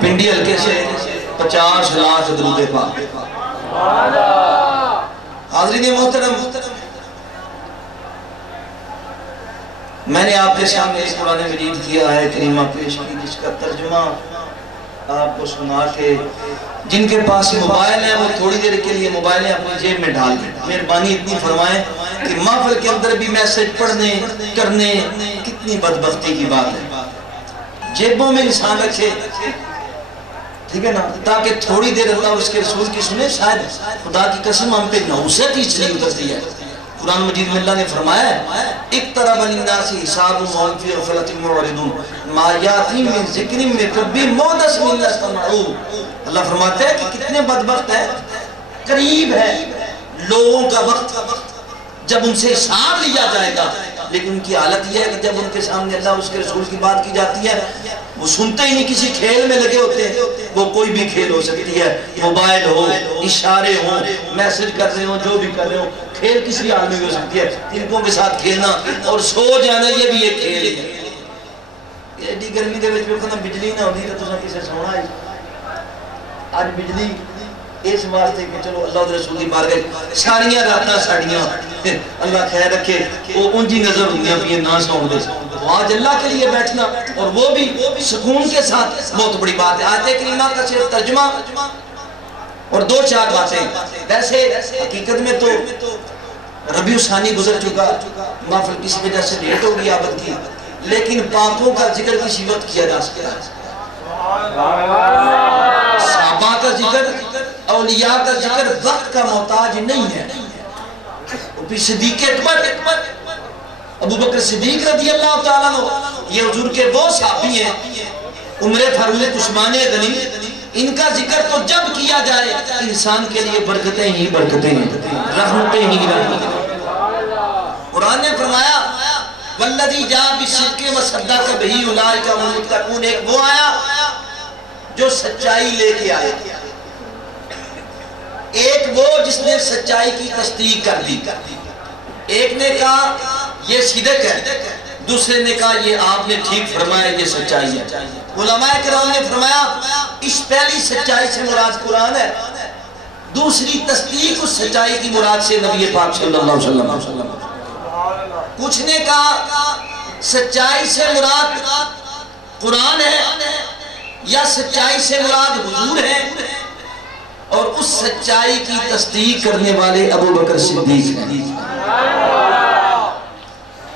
پنڈی حلقے سے 50 لاکھ درود پاک۔ حاضرین محترم، میں نے آپ کے سامنے ایک قرآن مجید کیا ہے کریمہ پیش کی، جس کا ترجمہ آپ کو سنا کے جن کے پاس موبائل ہیں وہ تھوڑی دیر کے لیے موبائلیں اپنی جیب میں ڈال دیں۔ مہربانی اتنی فرمائیں کہ محفل کے اندر بھی میسج پڑھنے کرنے، کتنی بدبختی کی بات ہے، جیبوں میں انسان رکھے، ٹھیک ہے نا، تاکہ تھوڑی دیر اللہ اس کے رسول کی سنے۔ شاید خدا کی قسم ہم پہ نحوست ہی چلی اترتی ہے۔ قرآن مجید میں اللہ نے فرمایا ہے اقترب للناس حسابهم وهم في غفلة معرضون ما یاتیہم من ذکر من ربہم محدث الا استمعوہ۔ اللہ فرماتے ہیں کہ کتنے بدبخت ہیں، قریب ہے لوگوں کا وقت جب ان سے حساب لیا جائے گا، لیکن ان کی حالت یہ ہے کہ جب ان کے سامنے اللہ اس کے رسول کی بات کی جاتی ہے وہ سنتے ہی نہیں، کسی کھیل میں لگے ہوتے ہیں۔ وہ کوئی بھی کھیل ہو سکتی ہے، موبائل ہو، اشارے ہوں، میسج کر رہے ہوں، جو بھی کر رہے ہوں، کھیل کسی حال میں بھی ہو سکتی ہے۔ تنکوں کے ساتھ کھیلنا اور سو جانا یہ بھی ایک کھیل ہے۔ ایڈی گرمی دے وچ ویکھو نا بجلی نہ ہوندی تے تساں کسے سونا ہے۔ آج بجلی اس واسطے کہ چلو اللہ اور رسول کی بارگاہ ساریاں راتاں ساڑیاں اللہ خیر رکھے وہ انجی نظر ہوندیاں بھی نہ سون دے، آج اللہ کے لیے بیٹھنا اور وہ بھی سکون کے ساتھ بہت بڑی بات ہے۔ آیت کریمہ کا صرف ترجمہ اور دو چار باتیں۔ ویسے حقیقت میں تو ربیع ثانی گزر چکا، محفل کسی وجہ سے لیٹ ہو گئی آبد کی، لیکن پاکوں کا ذکر کسی وقت کیا جا سکتا ہے۔ صحابہ کا ذکر، اولیاء کا ذکر وقت کا محتاج نہیں ہے۔ پھر صدیق اکبر ابو بکر صدیق رضی اللہ تعالیٰ عنہ، یہ حضور کے وہ صحابی ہیں، عمر فاروق عثمان غنی، ان کا ذکر تو جب کیا جائے انسان کے لیے برکتیں ہی برکتیں ہیں، رحمتیں ہی رحمتیں۔ قرآن نے فرمایا والذی جاء بالصدق وصدق بہ اولئک هم المتقون، ایک وہ آیا جو سچائی لے کے آیا، ایک وہ جس نے سچائی کی تصدیق کر دی۔ ایک نے کہا یہ صدق ہے، دوسرے نے کہا یہ آپ نے ٹھیک فرمایا یہ سچائی ہے۔ علماء کرام نے فرمایا اس پہلی سچائی سے مراد قرآن ہے، دوسری تصدیق اس سچائی کی مراد سے نبی پاک صلی اللہ علیہ وسلم۔ کچھ نے کہا سچائی سے مراد قرآن ہے یا سچائی سے مراد حضور ہے، اور اس سچائی کی تصدیق کرنے والے ابو بکر صدیق ہیں۔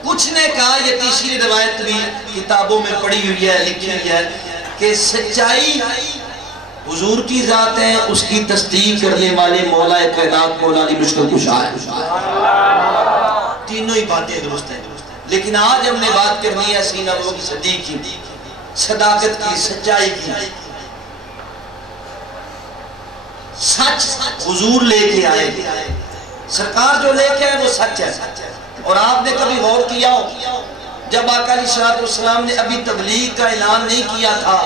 کچھ نے کہا یہ تیسری روایت بھی کتابوں میں پڑھی ہوئی ہے، لکھی ہوئی ہے کہ سچائی حضور کی ذات ہے، اس کی تصدیق کرنے والے مولا کائنات مولا علی مشکل کشا ہے۔ تینوں ہی باتیں درست ہیں، لیکن آج ہم نے بات کرنی ہے سینہ ابو بکر صدیق کی، صداقت کی، سچائی کی۔ سچ حضور لے کے آئے، سرکار جو لے کے آئے وہ سچ ہے۔ اور آپ نے کبھی غور کیا ہو جب آقا علیہ السلام نے ابھی تبلیغ کا اعلان نہیں کیا تھا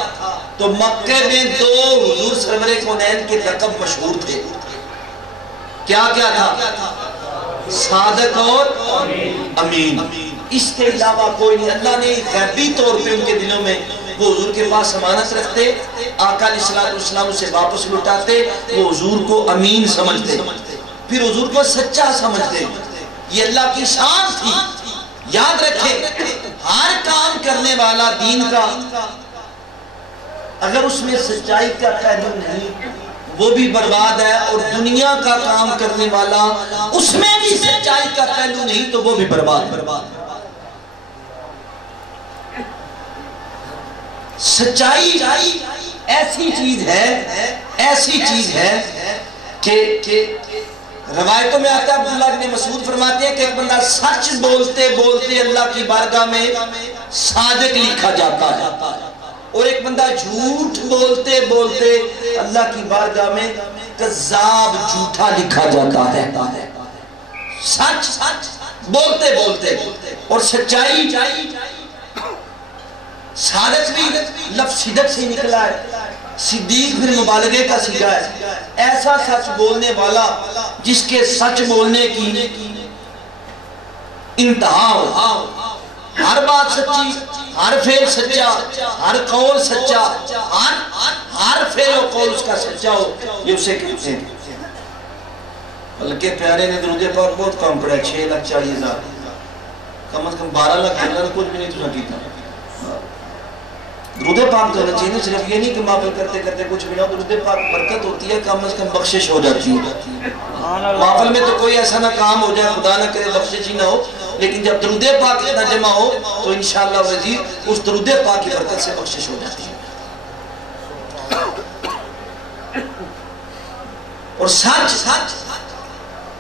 تو مکہ میں دو حضور سرور کونین کے لقب مشہور تھے، کیا کیا تھا؟ صادق اور امین۔ اس کے علاوہ کوئی نہیں۔ اللہ نے غیبی طور پہ ان کے دلوں میں وہ حضور کے پاس امانت رکھتے، آقا علیہ السلام اسے واپس لٹاتے، وہ حضور کو امین سمجھتے، پھر حضور کو سچا سمجھتے۔ یہ اللہ کی شان تھی۔ یاد رکھیں ہر کام کرنے والا دین کا اگر اس میں سچائی کا پہلو نہیں وہ بھی برباد ہے، اور دنیا کا کام کرنے والا اس میں بھی سچائی کا پہلو نہیں تو وہ بھی برباد۔ سچائی ایسی چیز ہے کہ روایتوں میں آتا ہے، عبداللہ بن مسعود فرماتے ہیں کہ ایک بندہ سچ بولتے بولتے اللہ کی بارگاہ میں صادق لکھا جاتا ہے، اور ایک بندہ جھوٹ بولتے بولتے اللہ کی بارگاہ میں کذاب جھوٹا لکھا جاتا ہے۔ سچ بولتے بولتے اور سچائی، صادق بھی لفظ صدق سے نکلا ہے، صدیق پھر مبالغے کا صیغہ ہے۔ ایسا سچ بولنے والا جس کے سچ بولنے کی انتہا ہو، ہر بات سچی، ہر فعل سچا، ہر قول سچا، ہر فعل و قول اس کا سچا ہو، یہ اسے کہتے ہیں۔ بلکہ پیارے نے درود پاک بہت کم پڑھا ہے، 6,40,000۔ کم از کم 12 لاکھ کچھ بھی نہیں تو کیتا درود پاک تو ہونا چاہیے صرف یہ نہیں کہ محفل کرتے کرتے کچھ بھی نہ ہو درود پاک برکت ہوتی ہے کم از کم بخشش ہو جاتی ہے محفل میں تو کوئی ایسا نہ کام ہو جائے خدا نہ کرے بخشش ہی نہ ہو لیکن جب درود پاک اتنا جمع ہو تو انشاءاللہ وزیر اس درود پاک کی برکت سے بخشش ہو جاتی ہے اور سچ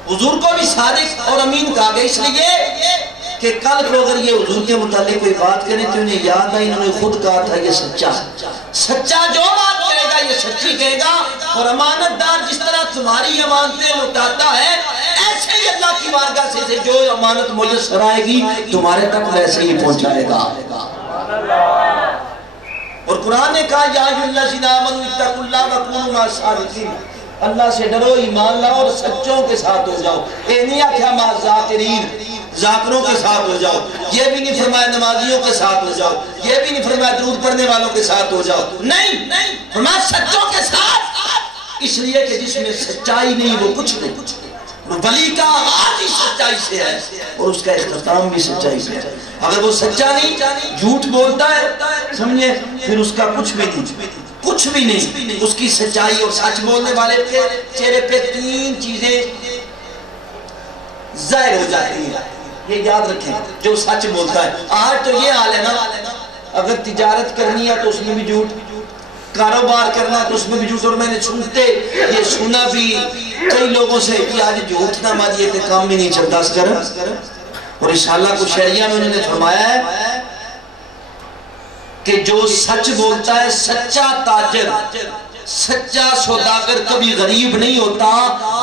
حضور کو بھی صادق اور امین کہا گیا اس لیے کہ کل کو اگر یہ حضور کے متعلق کوئی بات کریں تو انہیں یاد آئی انہوں نے خود کہا تھا یہ سچا سچا جو بات کہے گا یہ سچی کہے گا اور امانت دار جس طرح تمہاری امانتیں لٹاتا ہے ایسے ہی اللہ کی بارگاہ سے جو امانت میسر آئے گی تمہارے تک ویسے ہی پہنچائے گا اور قرآن نے کہا یا ایھا الذین آمنوا اتقوا اللہ وکونوا مع الصادقین اللہ سے ڈرو ایمان لاؤ اور سچوں کے ساتھ ہو جاؤ اے نہیں آکھیا مع الذاکرین ذاکروں کے ساتھ ہو جاؤ یہ بھی نہیں فرمایا نمازیوں کے ساتھ ہو جاؤ یہ بھی نہیں فرمایا درود پڑھنے والوں کے ساتھ ہو جاؤ نہیں فرمایا سچوں کے ساتھ اس لیے کہ جس میں سچائی نہیں وہ کچھ نہیں ولی کا آغاز ہی سچائی سے ہے اور اس کا اختتام بھی سچائی سے ہے اگر وہ سچا نہیں جھوٹ بولتا ہے سمجھے پھر اس کا کچھ بھی نہیں اس کی سچائی اور سچ بولنے والے کے چہرے پہ 3 چیزیں ظاہر ہو جاتی ہیں یہ یاد رکھیں جو سچ بولتا ہے آج تو یہ حال ہے نا اگر تجارت کرنی ہے تو اس میں بھی جھوٹ کاروبار کرنا تو اس میں بھی جھوٹ اور میں نے یہ سنا بھی کئی لوگوں سے کہ آج جھوٹ نہ مانیے تے کام بھی نہیں چلتا اس کر اور انشاءاللہ کچھ شریعہ میں انہوں نے فرمایا ہے کہ جو سچ بولتا ہے سچا تاجر سچا سوداگر کبھی غریب نہیں ہوتا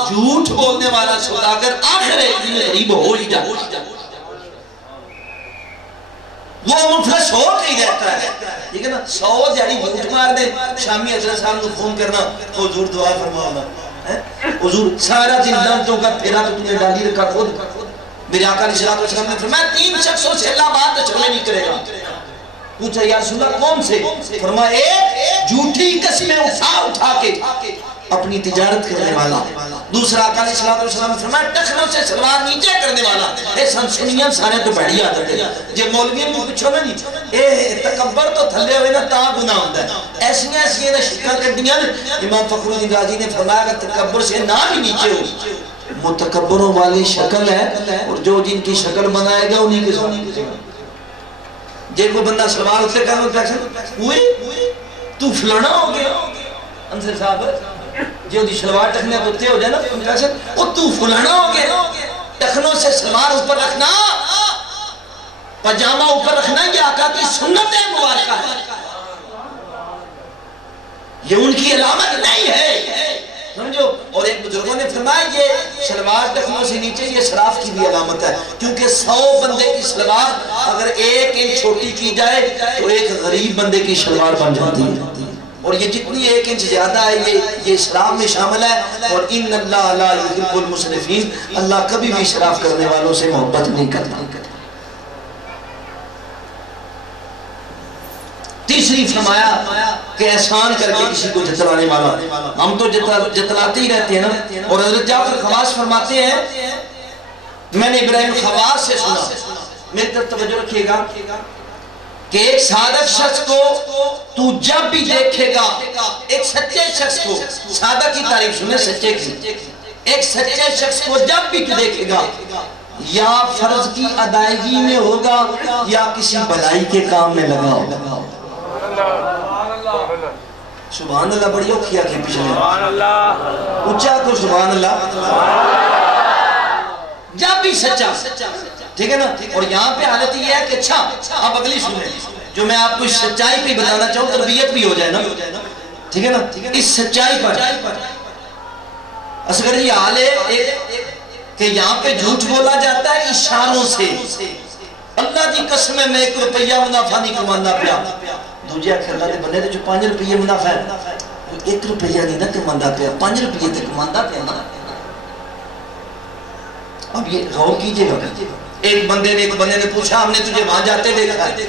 جھوٹ بولنے والا سوداگر آخر ایک دن غریب ہو ہی جاتا وہ مفلس ہو نہیں رہتا ہے ٹھیک ہے نا 100 جاری جھوٹ مار دے شامی حضرت صاحب کو فون کرنا حضور دعا فرمانا حضور سارا دن لانتوں کا پھیرا تو تمہیں ڈالی رکھا خود میرے آقا علیہ السلام نے فرمایا 3 شخصوں سے اللہ بات اچھلے نہیں کرے گا پوچھا یا رسول اللہ کون سے فرمایا ایک جھوٹی قسمیں اٹھا کے اپنی تجارت کرنے والا دوسرا آقا علیہ السلام نے فرمایا ٹخنوں سے سلوار نیچے کرنے والا اے سنسنیاں سارے تو بڑی عادت ہے یہ مولویوں میں پچھو نا نہیں اے تکبر تو تھلے ہوئے نا تا گناہ ہوتا ہے ایسی نا شکل کر دنیا امام فخر الدین رازی نے فرمایا کہ تکبر سے نہ بھی نیچے ہو متکبروں والی شکل ہے اور جو جن کی شکل بنائے گا انہی کے ساتھ جے کوئی بندہ سلوار اتنے کرنا پیسے ہوئے تو فلانا ہو گیا انصر صاحب جو دی سلوار ٹکنے کتے ہو جائے نا پیسے وہ تو فلانا ہو گیا ٹکنوں سے سلوار اوپر رکھنا پجامہ اوپر رکھنا یہ آقا کی سنت مبارکہ ہے یہ ان کی علامت نہیں ہے سمجھو اور ایک بزرگوں نے فرمایا یہ شلوار ٹخنوں سے نیچے یہ شراف کی بھی علامت ہے کیونکہ 100 بندے کی شلوار اگر 1 انچ چھوٹی کی جائے تو ایک غریب بندے کی شلوار بن جاتی ہے اور یہ جتنی 1 انچ زیادہ ہے یہ شراف میں شامل ہے اور ان اللہ لا یحب المسرفین اللہ کبھی بھی شراف کرنے والوں سے محبت نہیں کرتا تیسری فرمایا کہ احسان کر کے کسی کو جتلانے والا ہم تو جتلاتے ہی رہتے ہیں نا اور حضرت جعفر خواص فرماتے ہیں میں نے ابراہیم خواص سے سنا میری طرف توجہ رکھیے گا کہ ایک صادق شخص کو تو جب بھی دیکھے گا ایک سچے شخص کو صادق کی تعریف سنے سچے کی ایک سچے شخص کو جب بھی تو دیکھے گا یا فرض کی ادائیگی میں ہوگا یا کسی بھلائی کے کام میں لگا ہوگا سبحان اللہ بڑی اوکھیا کی پیچھے اچھا کو سبحان اللہ جب بھی سچا ٹھیک ہے نا اور یہاں پہ حالت یہ ہے کہ اچھا اب اگلی سنیں جو میں آپ کو اس سچائی پہ بتانا چاہوں تربیت بھی ہو جائے نا ٹھیک ہے نا اس سچائی پر اصغر یہ حال ہے کہ یہاں پہ جھوٹ بولا جاتا ہے اشاروں سے اللہ دی قسم ہے میں 1 روپیہ منافع نہیں کمانا پیا دوجہ اللہ دے بندے جو 5 روپیہ منافع ہے 1 روپیہ نہیں نہ کمانا پیا 5 روپیہ تے کمانا پیا نا اب یہ غور کیجئے گا ایک بندے نے پوچھا ہم نے تجھے وہاں جاتے دیکھا ہے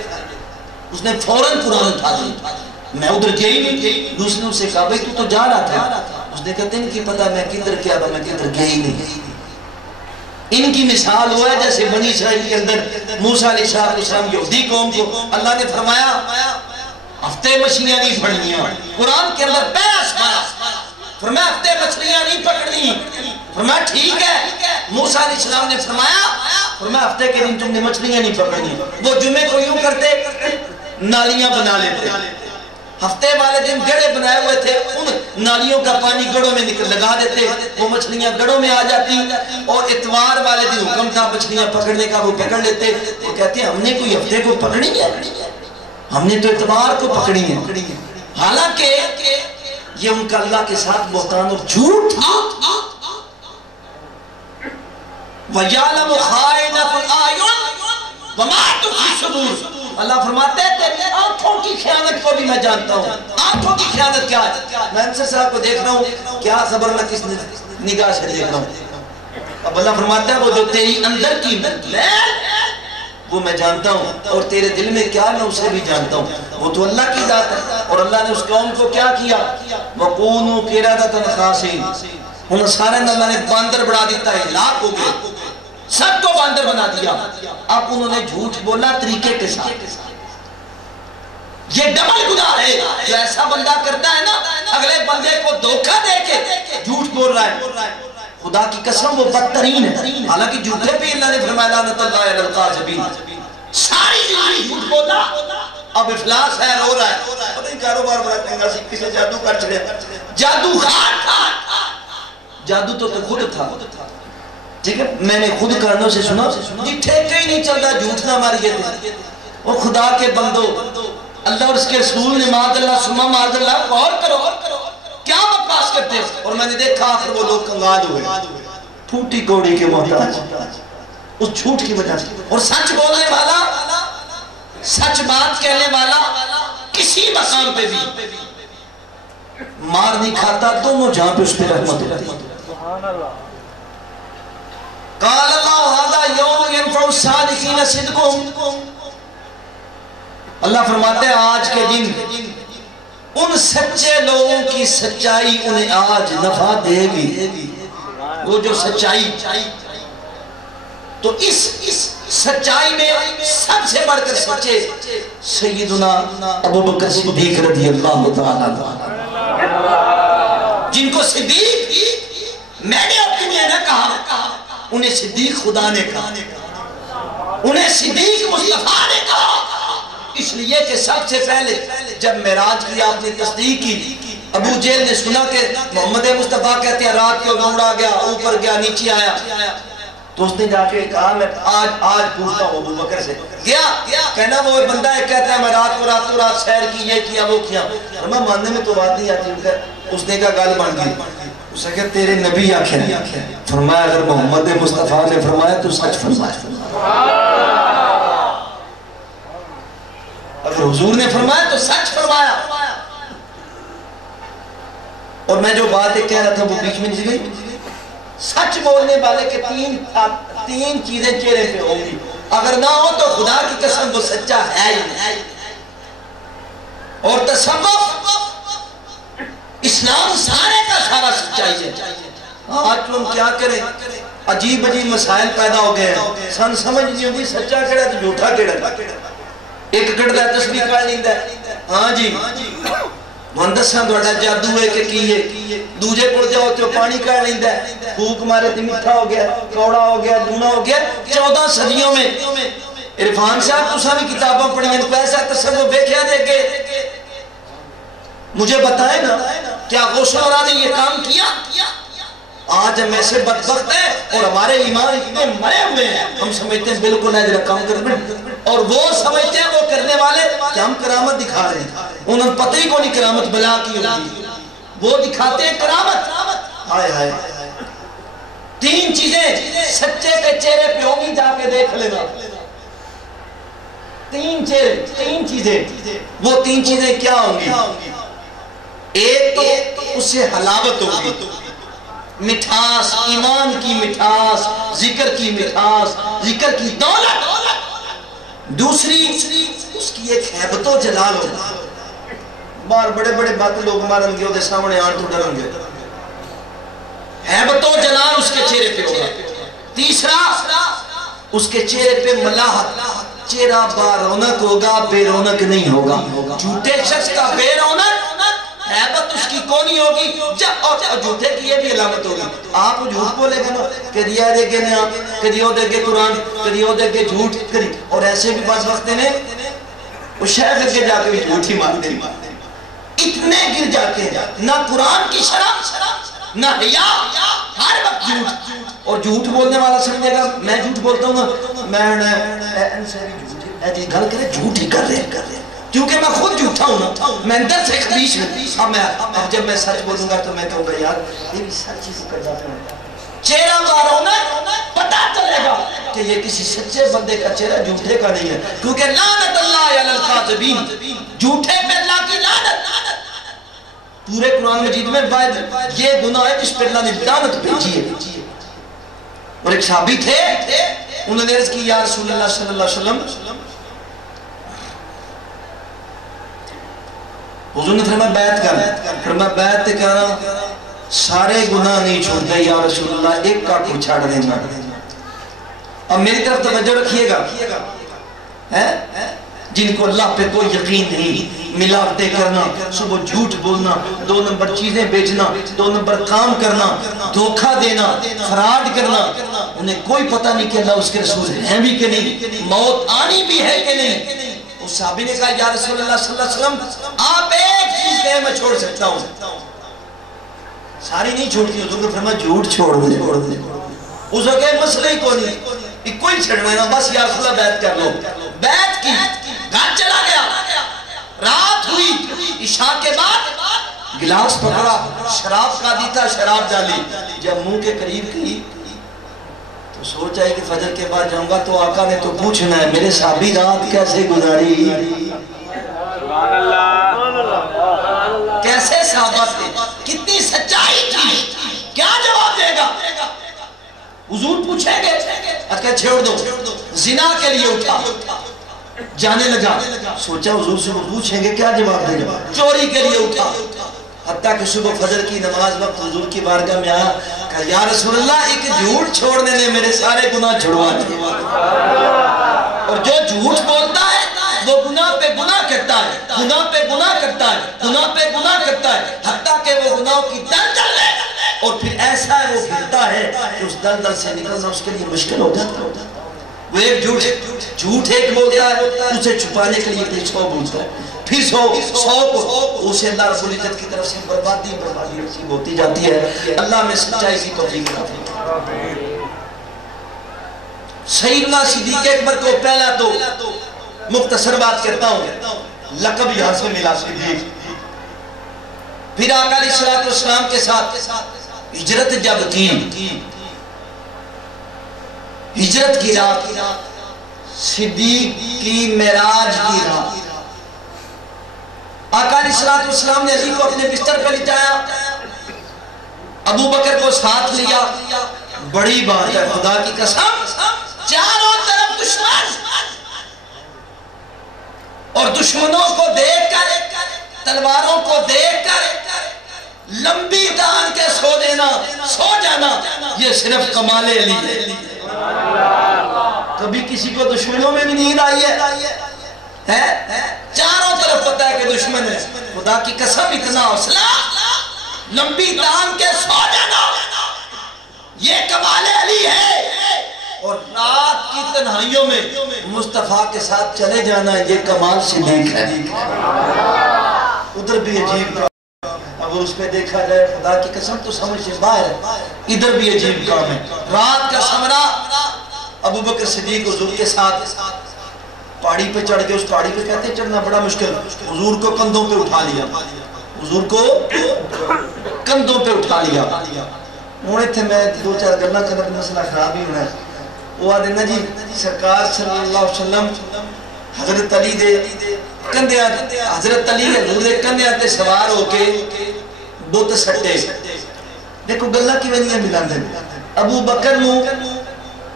اس نے فوراً قرآن اٹھا دیا میں ادھر گئی نہیں دوسرے نے اسے کہا بھئی تو جا رہا تھا اس نے کہتے ہیں کہ پتا میں کدھر کیا تھا میں کدھر گئی نہیں ان کی مثال ہوا ہے جیسے بنی اسرائیل کے اندر موسیٰ علیہ السلام یہودی قوم کو اللہ نے فرمایا ہفتے مچھلیاں نہیں پھڑنیاں، قرآن کے اندر پہلا سمایا فرمایا ہفتے مچھلیاں نہیں پکڑنی، فرمایا ٹھیک ہے۔ موسیٰ علیہ السلام نے فرمایا ہفتے کے دن تم نے مچھلیاں نہیں پکڑنی۔ وہ جمعے کو یوں کرتے نالیاں بنا لیتے، ہفتے والے دن گڑھے بنائے ہوئے تھے ان نالیوں کا پانی گڑھوں میں لگا دیتے، وہ مچھلیاں گڑھوں میں آ جاتی، اور اتوار والے دن حکم تھا مچھلیاں پکڑنے کا، وہ پکڑ لیتے۔ وہ کہتے ہیں ہم نے کوئی ہفتے کو پکڑی ہے، ہم نے تو اتوار کو پکڑی ہے۔ حالانکہ یہ ان کا اللہ کے ساتھ بہتان اور جھوٹ تھا۔ وَيَعْلَمُ خَائِنَةُ الْأَعْيُنِ وَمَا تُخْفِي الصُّدُورُ۔ اللہ فرماتے ہیں تیری آنکھوں کی خیانت کو بھی میں جانتا ہوں۔ آنکھوں کی خیانت کیا ہے؟ میں انصر صاحب کو دیکھ رہا ہوں، کیا خبر میں کس نگاہ سے دیکھ رہا ہوں۔ اب اللہ فرماتا ہے وہ جو تیری اندر کی وہ میں جانتا ہوں، اور تیرے دل میں کیا میں اسے بھی جانتا ہوں۔ وہ تو اللہ کی ذات ہے۔ اور اللہ نے اس قوم کو کیا کیا؟ وَقُونُوا قِرَدَةً خَاسِئِينَ، انہوں سارے اللہ نے باندر بڑھا دیتا ہے، ہلاک ہو گئے، سب کو باندر بنا دیا۔ اب انہوں نے جھوٹ بولا طریقے کے ساتھ۔ یہ ڈبل گناہ ہے جو ایسا بندہ کرتا ہے نا، اگلے بندے کو دھوکہ دے کے جھوٹ بول رہا ہے، خدا کی قسم وہ بدترین ہے۔ حالانکہ جھوٹے بھی اللہ نے فرمایا لعنت اللہ علی الکاذبین، ساری زندگی جھوٹ بولا، اب افلاس ہے، رو رہا ہے، اور ان کاروبار بڑا کہنگا سی کسی جادو کر چھڑے، جادو خار تھا، جادو تو خود تھا، ٹھیک ہے؟ میں نے خود کانوں سے سنا جی ٹھیکے ہی نہیں چلتا، جھوٹ نہ ماریے تھے۔ اور خدا کے بندو، اللہ اور اس کے رسول نے معاذ اللہ سما معاذ اللہ غور کرو کیا بکواس کرتے ہیں۔ اور میں نے دیکھا آخر وہ لوگ کنگال ہوئے، پھوٹی کوڑی کے محتاج اس جھوٹ کی وجہ سے۔ اور سچ بولنے والا، سچ بات کہنے والا کسی مقام پہ بھی مار نہیں کھاتا، دونوں جہاں پہ اس پہ رحمت ہوتی ہے۔ قال اللہ هذا یوم ينفع الصادقین صدقهم، اللہ فرماتے ہیں آج کے دن ان سچے لوگوں کی سچائی انہیں آج نفع دے گی۔ وہ جو سچائی، تو اس سچائی میں سب سے بڑھ کر سچے سیدنا ابو بکر صدیق رضی اللہ تعالیٰ جن کو صدیق میں نے اپنی نے کہا، انہیں صدیق خدا نے کہا، انہیں صدیق مصطفیٰ نے کہا، اس لیے کہ سب سے پہلے جب معراج کی آپ نے تصدیق کی، ابو جہل نے سنا کہ محمد مصطفیٰ کہتے ہیں رات کو دوڑا گیا، اوپر گیا، نیچے آیا، تو اس نے جا کے کہا میں آج پوچھتا ہوں ابو بکر سے، گیا کہنا وہ بندہ ہے کہتا ہے میں رات کو رات سیر کی، یہ کیا وہ کیا، اور میں ماننے میں تو بات نہیں آتی۔ اس نے کہا گل بن گئی، اس نے کہا تیرے نبی آخر فرمایا اگر محمد مصطفیٰ نے فرمایا تو سچ فرمایا، اگر حضور نے فرمایا تو سچ فرمایا۔ اور میں جو بات کہہ رہا تھا وہ بیچ میں نہیں گئی، سچ بولنے والے کے تین چیزیں چہرے پہ ہوں گی، اگر نہ ہو تو خدا کی قسم وہ سچا ہے ہی نہیں۔ اور تصوف اسلام سارے کا سارا سچائی ہے۔ آج تو ہم کیا کریں، عجیب عجیب مسائل پیدا ہو گئے ہیں، سن سمجھ نہیں ہوتی سچا کیڑا تو جھوٹا کیڑا، ایک کڑ دا تسبیح کہا لیندہ ہے، ہاں جی مہندساں دوڑا جادو ہے کہ کیے، دوجے پڑ جاؤ تو پانی کہا لیندہ ہے، بھوک مارے تو میٹھا ہو گیا، کوڑا ہو گیا، دونا ہو گیا۔ 14 صدیوں میں عرفان صاحب تو سامی کتاباں پڑھی ہیں، پیسہ تصور بیکھیا دے کے مجھے بتائیں نا کیا غوث اورا نے یہ کام کیا؟ آج ہم ایسے بدبخت ہیں اور ہمارے ایمان اتنے مرے ہوئے ہیں، ہم سمجھتے ہیں بالکل نہیں جرا کام کرنے، اور وہ سمجھتے ہیں وہ کرنے والے کہ ہم کرامت دکھا رہے ہیں، انہوں نے پتہ ہی کو نہیں کرامت بلا کی ہوگی، وہ دکھاتے ہیں کرامت۔ ہائے ہائے، تین چیزیں سچے کے چہرے پہ ہوں گی، جا کے دیکھ لینا، تین چیزیں، وہ تین چیزیں کیا ہوں گی؟ ایک تو اس سے حلاوت ہوگی، مٹھاس، ایمان کی مٹھاس، ذکر کی مٹھاس، ذکر کی دولت۔ دوسری اس کی ایک حیبت و جلال ہوگا، بار بڑے بڑے بات لوگ مارن گے وہ دے سامنے آن تو ڈرن گے، حیبت و جلال اس کے چہرے پہ ہوگا۔ تیسرا اس کے چہرے پہ ملاحت، چہرہ با رونق ہوگا، بے رونق نہیں ہوگا. جھوٹے شخص کا بے رونق حیبت اس کی کونی ہوگی. اور جھوٹے کی یہ بھی علامت ہوگی. آپ جھوٹ بولے گا نا، کدی یہ دیکھے نا، کدی وہ دیکھے قرآن، کدی وہ دیکھے جھوٹ، کدی اور ایسے بھی بعض وقت نے وہ شہر کے جا کے بھی جھوٹ ہی مانتے ہیں. اتنے گر جاتے ہیں، نہ قرآن کی شرح نہ حیا، ہر وقت جھوٹ. اور جھوٹ بولنے والا سمجھے گا میں جھوٹ بولتا ہوں نا، میں ان سے بھی جھوٹ ہے، گل کرے جھوٹ ہی کر رہے ہیں، کیونکہ میں خود جھوٹا ہوں نا، میں اندر سے خبیث ہوں. اب جب میں سچ بولوں گا تو میں کہوں گا یار یہ بھی سچ ہی کر جاتا ہے. چہرہ کا رونق پتہ چلے گا کہ یہ کسی سچے بندے کا چہرہ جھوٹے کا نہیں ہے. کیونکہ لعنت اللہ علی الکاذبین، جھوٹے پہ اللہ کی لعنت. پورے قرآن مجید میں یہ گناہ ہے جس پہ اللہ نے لعنت بھیجی ہے. اور ایک صحابی تھے، انہوں نے عرض کی یا رسول اللہ صلی اللہ علیہ وسلم، حضور نے فرمایا بیعت کر. فرمایا بیعت تے کرنا، سارے گناہ نہیں چھوڑتے یا رسول اللہ، ایک کا کو چھاڑ دینا. اب میری طرف توجہ رکھیے گا، جن کو اللہ پہ کوئی یقین نہیں، ملاوٹیں کرنا، صبح جھوٹ بولنا، 2 نمبر چیزیں بیچنا، 2 نمبر کام کرنا، دھوکہ دینا، فراڈ کرنا، انہیں کوئی پتہ نہیں کہ اللہ اس کے رسول ہیں بھی کہ نہیں، موت آنی بھی ہے کہ نہیں. اس صحابی نے کہا یا رسول اللہ صلی اللہ علیہ وسلم آپ ایک چیز کہیں میں چھوڑ سکتا ہوں. ساری نہیں چھوڑتی. حضور نے فرمایا جھوٹ چھوڑ دے. اس وقت مسئلہ ہی کوئی چھڑنا ہے نا، بس یا رسول اللہ بیعت کر لو. بیعت کی، گھر چلا گیا. رات ہوئی، عشاء کے بعد گلاس پکڑا، شراب کا دی تھا، شراب ڈالی. جب منہ کے قریب کی تو سوچا ہے کہ فجر کے بعد جاؤں گا تو آقا نے تو پوچھنا ہے میرے صحابی رات کیسے گزاری، کیسے صحابہ تھے، کتنی سچائی تھی، کیا جواب دے گا. حضور پوچھیں گے، اچھا چھوڑ دو. زنا کے لیے اٹھا، جانے لگا. سوچا حضور سے وہ پوچھیں گے کیا جواب دے گا. چوری کے لیے اٹھا، حتیٰ کہ صبح فجر کی نماز وقت حضور کی بارگاہ میں آیا، کہا یا رسول اللہ ایک جھوٹ چھوڑنے نے میرے سارے گناہ چھڑوا دیے. اور جو جھوٹ بولتا ہے وہ گناہ پہ گناہ کرتا ہے، گناہ پہ گناہ کرتا ہے، گناہ پہ گناہ کرتا ہے، حتیٰ کہ وہ گناہوں کی دلدل ہے. اور پھر ایسا ہے وہ پھرتا ہے کہ اس دلدل سے نکلنا اس کے لیے مشکل ہو جاتا ہے. وہ ایک جھوٹ ایک بولتا ہے، اسے چھپانے کے لیے 100 بولتا ہے، پھر 100 کو اسے اللہ رب العزت کی طرف سے بربادی نصیب ہوتی جاتی ہے. اللہ میں سچائی کی توفیق عطا فرمائے. سیدنا صدیق اکبر کو پہلا تو مختصر بات کرتا ہوں، لقب یہاں سے ملا صدیق. پھر آقا علیہ السلام کے ساتھ ہجرت جب کی، ہجرت کی رات صدیق کی معراج کی رات، آقا علیہ السلام نے علی کو اپنے بستر پہ لٹایا، ابو بکر کو ساتھ لیا. بڑی بات ہے، خدا کی قسم چاروں طرف دشمن، اور دشمنوں کو دیکھ کر، تلواروں کو دیکھ کر لمبی تان کے سو جانا یہ صرف کمال علی ہے. کبھی کسی کو دشمنوں میں بھی نیند آئی ہے؟ چاروں طرف پتا ہے کہ دشمن ہے. خدا کی قسم اتنا حوصلہ، لمبی تان کے سو جانا یہ کمال علی ہے. اور رات کی تنہائیوں میں مصطفیٰ کے ساتھ چلے جانا یہ کمال صدیق ہے. ادھر بھی عجیب کام، اگر اس پہ دیکھا جائے خدا کی قسم تو سمجھ سے باہر ہے. ادھر بھی عجیب کام ہے. رات کا سمرا، ابو بکر صدیق حضور کے ساتھ پہاڑی پہ چڑھ کے، اس پہاڑی پہ کہتے ہیں چڑھنا بڑا مشکل، حضور کو کندھوں پہ اٹھا لیا، حضور کو کندھوں پہ اٹھا لیا. ہونے تھے میں 2-4 گلہ کرنے مسئلہ خراب ہی ہونا ہے. وہ آدھے نا جی سرکار صلی اللہ علیہ وسلم حضرت علی دے کندھے آتے، حضرت علی حضور دے کندھے آتے سوار ہو کے بت سٹے. دیکھو گلہ کی وجہ ملان دے. ابو بکر نو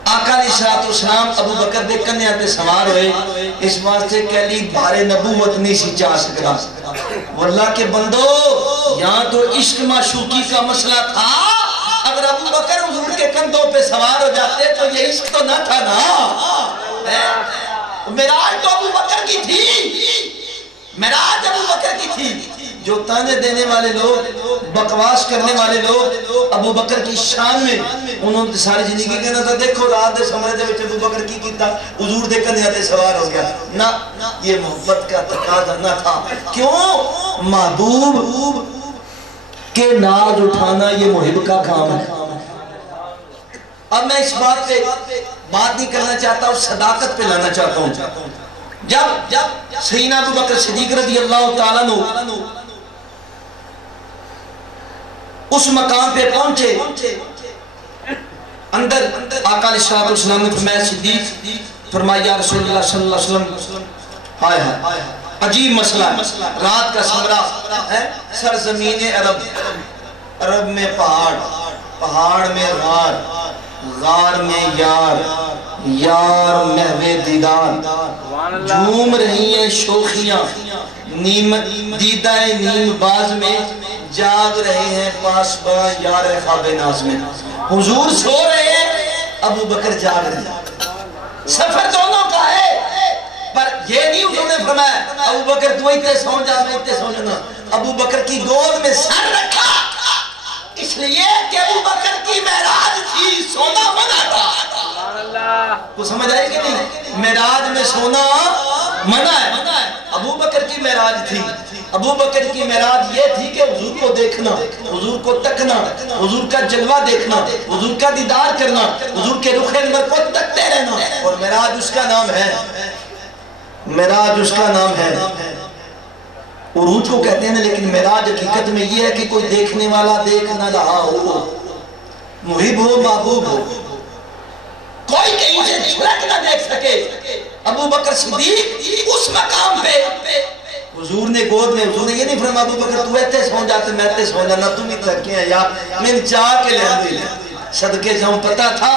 آقا علیہ السلام ابو بکر دے کندھے آتے سوار ہوئے، اس واسطے کہ علی بھارے نبوت نہیں سی چاہ سکتا. واللہ کے بندو یہاں تو عشق معشوقی کا مسئلہ تھا. اگر ابو بکر حضور کے کندھوں پہ سوار ہو جاتے تو یہ عشق تو نہ تھا نا. معراج تو ابو بکر کی تھی, معراج ابو بکر کی تھی. جو تانے دینے والے لوگ, بکواس کرنے والے لوگ ابو بکر کی شان میں, انہوں نے ساری زندگی کہنا تھا دیکھو رات دے سمرے دے وچ ابو بکر کی کیتا, حضور دے کندھے تے سوار ہو گیا. نہ, یہ محبت کا تقاضا نہ تھا. کیوں؟ محبوب کے ناز اٹھانا یہ محب کا کام ہے. اب میں اس بات پہ بات نہیں کرنا چاہتا ہوں, صداقت پہ لانا چاہتا ہوں. جب سیدنا ابو بکر صدیق رضی اللہ تعالیٰ عنہ اس مقام پہ پہنچے, اندر آقا علیہ السلام نے فرمایا صدیق, فرمایا یا رسول اللہ صلی اللہ علیہ وسلم, ہائے ہائے عجیب مسئلہ ہے. رات کا سمرہ ہے, سرزمین عرب, عرب میں پہاڑ, پہاڑ میں غار, غار میں یار, یار محو دیدار, جھوم رہی ہیں شوخیاں, نیم دیدہ نیم باز میں جاگ رہے ہیں پاسباں یار خواب ناز میں. حضور سو رہے ہیں, ابو بکر جاگ رہے ہیں. سفر دونوں کا ہے, پر یہ نہیں انہوں نے فرمایا ابو بکر تو اتنے سو جا, میں اتنے سو جانا. ابو بکر کی گود میں سر رکھا, اس لیے کہ ابو بکر کی معراج تھی, سونا منع تھا. کو سمجھ آئے کہ نہیں؟ معراج میں سونا منع ہے. ابو بکر کی معراج تھی, ابو بکر کی معراج یہ تھی کہ حضور کو دیکھنا, حضور کو تکنا, حضور کا جلوہ دیکھنا, حضور کا دیدار کرنا, حضور کے رخ انور کو تکتے رہنا. اور معراج اس کا نام ہے, معراج اس کا نام ہے. عروج کو کہتے ہیں لیکن معراج حقیقت میں یہ ہے کہ کوئی دیکھنے والا دیکھ نہ رہا ہو, محب ہو, محبوب ہو, کوئی کہیں سے جھلک نہ دیکھ سکے. ابو بکر صدیق اس مقام پہ, حضور نے گود میں, حضور نے یہ نہیں فرمایا ابو بکر تو ایتے سو جاتے میں ایتے سو جانا, تم ہی تھکے ہیں یار, میں نے چاہ کے لے آدھی لے. صدقے جاؤں پتا تھا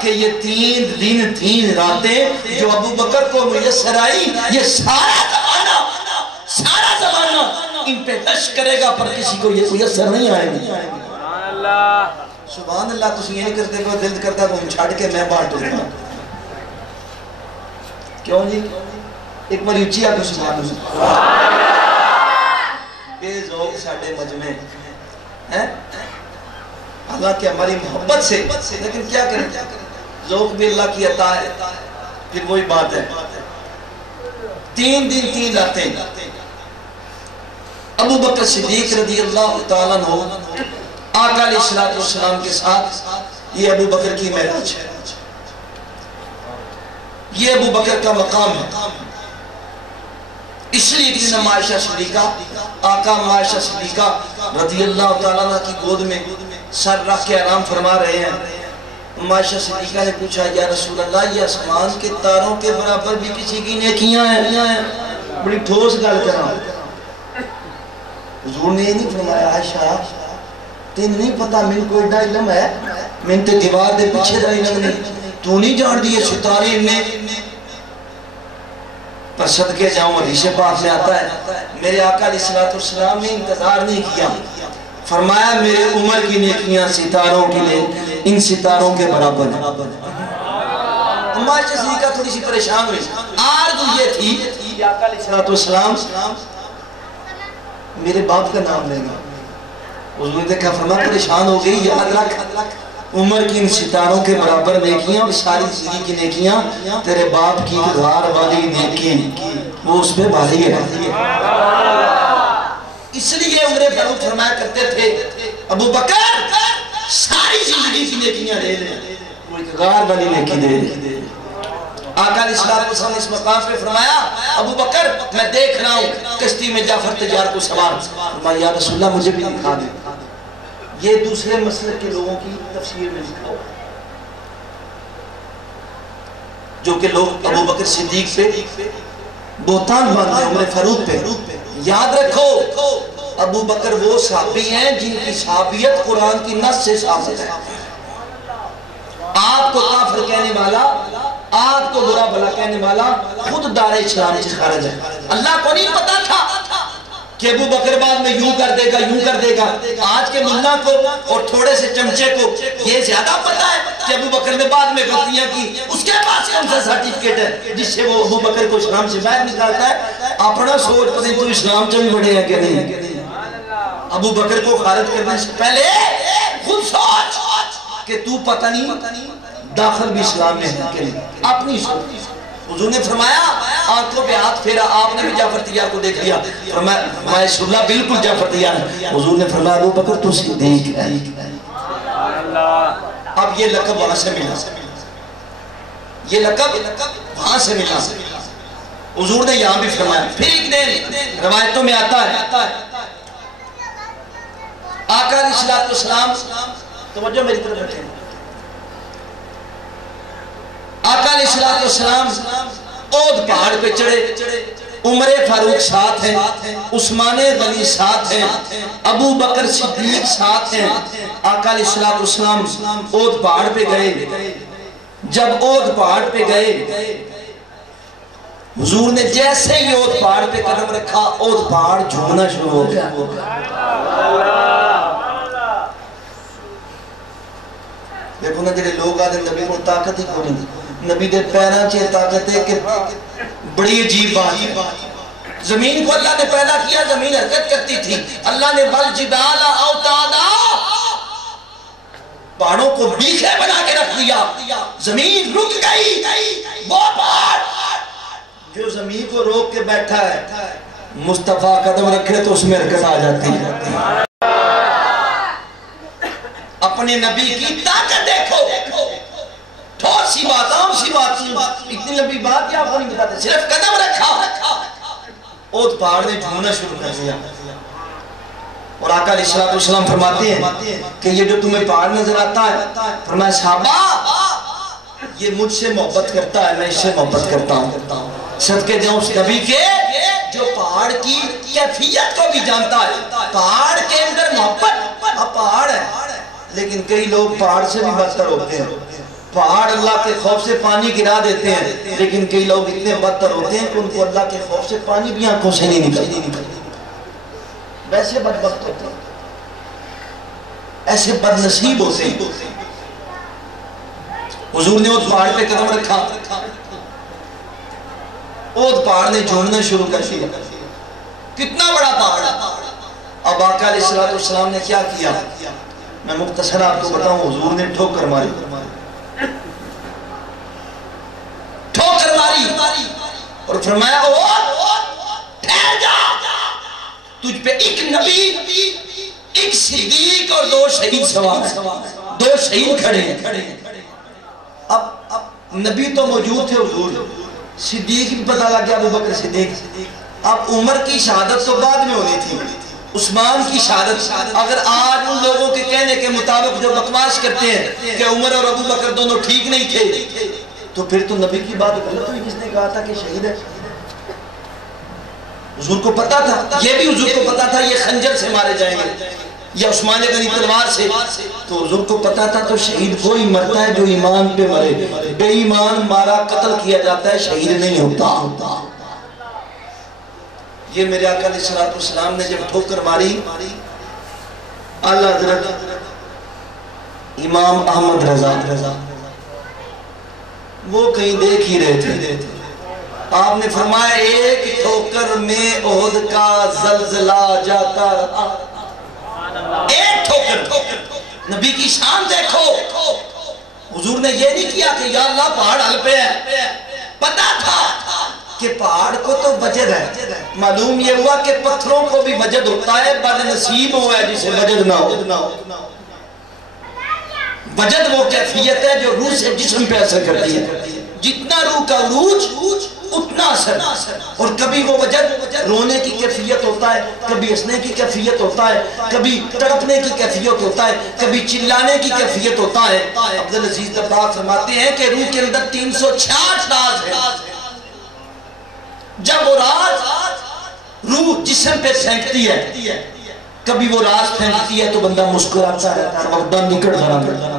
کہ یہ 3 دن 3 راتیں جو ابو بکر کو میسر آئی, یہ سارا زمانہ ان پہ دش کرے گا, پر کسی کو یہ میسر نہیں آئے گی. سبحان اللہ. تُسی یہ نہیں کرتے کہ دل کرتا وہ چھاڑ کے میں بانٹ ہوتا. کیوں جی؟ ایک بار اچھی آپ کو سبحان اللہ. بے ذوق ساڑھے مجمع ہیں, حالانکہ ہماری محبت سے, لیکن کیا کریں, ذوق بھی اللہ کی عطا ہے. پھر وہی بات ہے, 3 دن 3 راتیں ابو بکر صدیق رضی اللہ تعالیٰ عنہ آقا علیہ السلام کے ساتھ. یہ ابو بکر کی معراج ہے, یہ ابو بکر کا مقام ہے. اس لیے کہ عائشہ صدیقہ, آقا عائشہ صدیقہ رضی اللہ تعالیٰ عنہ کی گود میں سر رکھ کے آرام فرما رہے ہیں. عائشہ صدیقہ نے پوچھا یا رسول اللہ یہ آسمان کے تاروں کے برابر بھی کسی کی نیکیاں ہیں؟ بڑی ٹھوس گل کرنا. حضور نے یہ نہیں فرمایا عائشہ تین نہیں پتا من کو ایڈا علم ہے, من تے دیوار دے پیچھے دا علم نہیں, تو نہیں جان دیئے ستارے نے. پر صدقے جاؤں حدیث پاک میں آتا ہے میرے آقا علیہ السلام نے انتظار نہیں کیا, فرمایا میرے عمر کی نیکیاں ستاروں کے لئے ان ستاروں کے برابر ہیں. عائشہ صدیقہ تھوڑی سی پریشان ہوئی. آرزو یہ تھی کہ آقا علیہ السلام میرے باپ کا نام لے گا. حضور نے کہا فرمایا پریشان ہو گئی, یاد رکھ عمر کی ان ستاروں کے برابر نیکیاں اور ساری زندگی کی نیکیاں تیرے باپ کی گھر والی نیکیاں وہ اس پہ بھاری ہے. اس لیے عمر فاروق فرمایا کرتے تھے ابو بکر ساری زندگی کی نیکیاں لے لیں, وہ ایک غار والی نیکی دے لیں. آقا علیہ السلام نے اس مقام پہ فرمایا ابو بکر میں دیکھ رہا ہوں کشتی میں جعفر تجار کو سوار. فرمایا یا رسول اللہ مجھے بھی دکھا دیں. یہ دوسرے مسلک کے لوگوں کی تفسیر میں لکھا ہو جو کہ لوگ ابو بکر صدیق پہ بہتان باندھتے ہیں, عمر فاروق پہ. یاد رکھو ابو بکر وہ صحابی ہیں جن کی صحابیت قرآن کی نص سے ثابت ہے. آپ کو کافر کہنے والا, آپ کو برا بھلا کہنے والا خود دار اسلام سے خارج ہے. اللہ کو نہیں پتا تھا کہ ابو بکر بعد میں یوں کر دے گا یوں کر دے گا. آج کے ملہ کو اور تھوڑے سے چمچے کو یہ زیادہ پتا ہے کہ ابو بکر نے بعد میں غلطیاں کی، اس کے پاس کون سا سرٹیفکیٹ ہے جس سے وہ ابو بکر کو اسلام سے باہر نکالتا ہے؟ اپنا سوچ پتہ تو اسلام سے بھی بڑے ہیں کہ نہیں؟ ابو بکر کو خارج کرنے سے پہلے خود سوچ کہ تو پتہ نہیں داخل بھی اسلام میں ہے کہ نہیں، اپنی سوچ۔ حضور نے فرمایا آنکھوں پہ ہاتھ پھیرا، آپ نے بھی جعفر طیار کو دیکھ لیا، فرمایا اللہ بالکل جعفر طیار ہے۔ حضور نے فرمایا ابو بکر تو صدیق ہے۔ اب یہ لقب وہاں سے ملا، یہ لقب وہاں سے ملا۔ حضور نے یہاں بھی فرمایا۔ پھر ایک دن روایتوں میں آتا ہے آقا علیہ السلام، توجہ میری طرف رکھیں، آقا علیہ السلام اود پہاڑ پہ چڑھے، عمر فاروق ساتھ ہیں، عثمان غنی ساتھ ہیں، ابو بکر صدیق ساتھ ہیں۔ آقا علیہ السلام اود پہاڑ پہ گئے، جب اود پہاڑ پہ گئے حضور نے جیسے ہی اود پہاڑ پہ قدم رکھا اود پہاڑ جھومنا شروع ہو گیا۔ دیکھو نا جڑے لوگ آدھے نبی کو طاقت ہی کو نہیں، نبی دے پیران چاہے طاقت ہے کہ بڑی عجیب بات ہے۔ زمین کو اللہ نے پیدا کیا، زمین حرکت کرتی تھی، اللہ نے والجبال اوتادا، پہاڑوں کو بیخے بنا کے رکھ دیا، زمین رک گئی۔ وہ پہاڑ جو زمین کو روک کے بیٹھا ہے، مصطفیٰ قدم رکھے تو اس میں حرکت آ جاتی ہے۔ اپنے نبی کی طاقت دیکھو، تھوڑ سی بات، عام سی بات، اتنی لمبی بات کیا آپ کو نہیں بتاتے، صرف قدم رکھا اود پہاڑ نے جھومنا شروع کر دیا۔ اور آقا علیہ السلام فرماتے ہیں کہ یہ جو تمہیں پہاڑ نظر آتا ہے، فرمایا صحابہ یہ مجھ سے محبت کرتا ہے، میں اس سے محبت کرتا ہوں۔ صدقے جاؤں اس نبی کے جو پہاڑ کی کیفیت کو بھی جانتا ہے، پہاڑ کے اندر محبت، پہاڑ ہے لیکن کئی لوگ پہاڑ سے بھی بدتر ہوتے ہیں، پہاڑ اللہ کے خوف سے پانی گرا دیتے ہیں، لیکن کئی لوگ اتنے بدتر ہوتے ہیں کہ ان کو اللہ کے خوف سے پانی بھی آنکھوں سے نہیں نکلتی، ویسے بدبخت ہوتے ہیں، ایسے بدنصیب ہوتے ہیں۔ حضور نے اس پہاڑ پہ قدم رکھا، اود پہاڑ نے جھومنا شروع کر دیا، کتنا بڑا پہاڑ۔ اب آقا علیہ السلام نے کیا کیا، میں مختصر آپ کو بتاؤں، حضور نے ٹھوکر ماری، ٹھوکر ماری اور فرمایا ٹھہر جا، تجھ پہ ایک نبی، ایک صدیق اور دو شہید سوار ہیں، دو شہید کھڑے ہیں۔ اب نبی تو موجود تھے حضور، صدیق بھی پتہ لگ گیا، ابو بکر صدیق۔ اب عمر کی شہادت تو بعد میں ہونی تھی، عثمان کی شہادت۔ اگر آج ان لوگوں کے کہنے کے مطابق جو بکواس کرتے ہیں کہ عمر اور ابو بکر دونوں ٹھیک نہیں تھے، تو پھر تو نبی کی بات غلط ہوئی جس نے کہا تھا کہ شہید ہے۔ حضور کو پتا تھا، یہ بھی حضور کو پتا تھا یہ خنجر سے مارے جائیں گے یا عثمان غنی تلوار سے، تو حضور کو پتا تھا تو شہید وہی مرتا ہے جو ایمان پہ مرے، بے ایمان مارا قتل کیا جاتا ہے، شہید نہیں ہوتا۔ یہ میرے آقا علیہ السلام نے جب ٹھوکر ماری، اعلیٰ حضرت امام احمد رضا وہ کہیں دیکھ ہی رہے تھے، آپ نے فرمایا ایک ٹھوکر میں احد کا زلزلہ جاتا رہا، ایک ٹھوکر۔ نبی کی شان دیکھو، حضور نے یہ نہیں کیا کہ یا اللہ پہاڑ حل پہ ہے، پتا تھا کہ پہاڑ کو تو وجد ہے، معلوم یہ ہوا کہ پتھروں کو بھی وجد ہوتا ہے، بد نصیب ہوا ہے جسے وجد نہ ہو۔ وجد وہ کیفیت ہے جو روح سے جسم پہ اثر کرتی ہے، جتنا روح کا عروج اتنا اثر، اور کبھی وہ وجد رونے کی کیفیت ہوتا ہے، کبھی ہنسنے کی کیفیت ہوتا ہے، کبھی تڑپنے کی کیفیت ہوتا ہے، کبھی چلانے کی کیفیت ہوتا ہے۔ عبدالعزیز دباغ فرماتے ہیں کہ روح کے اندر 366 راز ہے، جب وہ راز روح جسم پہ پھینکتی ہے، کبھی وہ راز پھینکتی ہے تو بندہ مسکراتا رہتا ہے اور دم نکڑ بھرا کرتا ہے،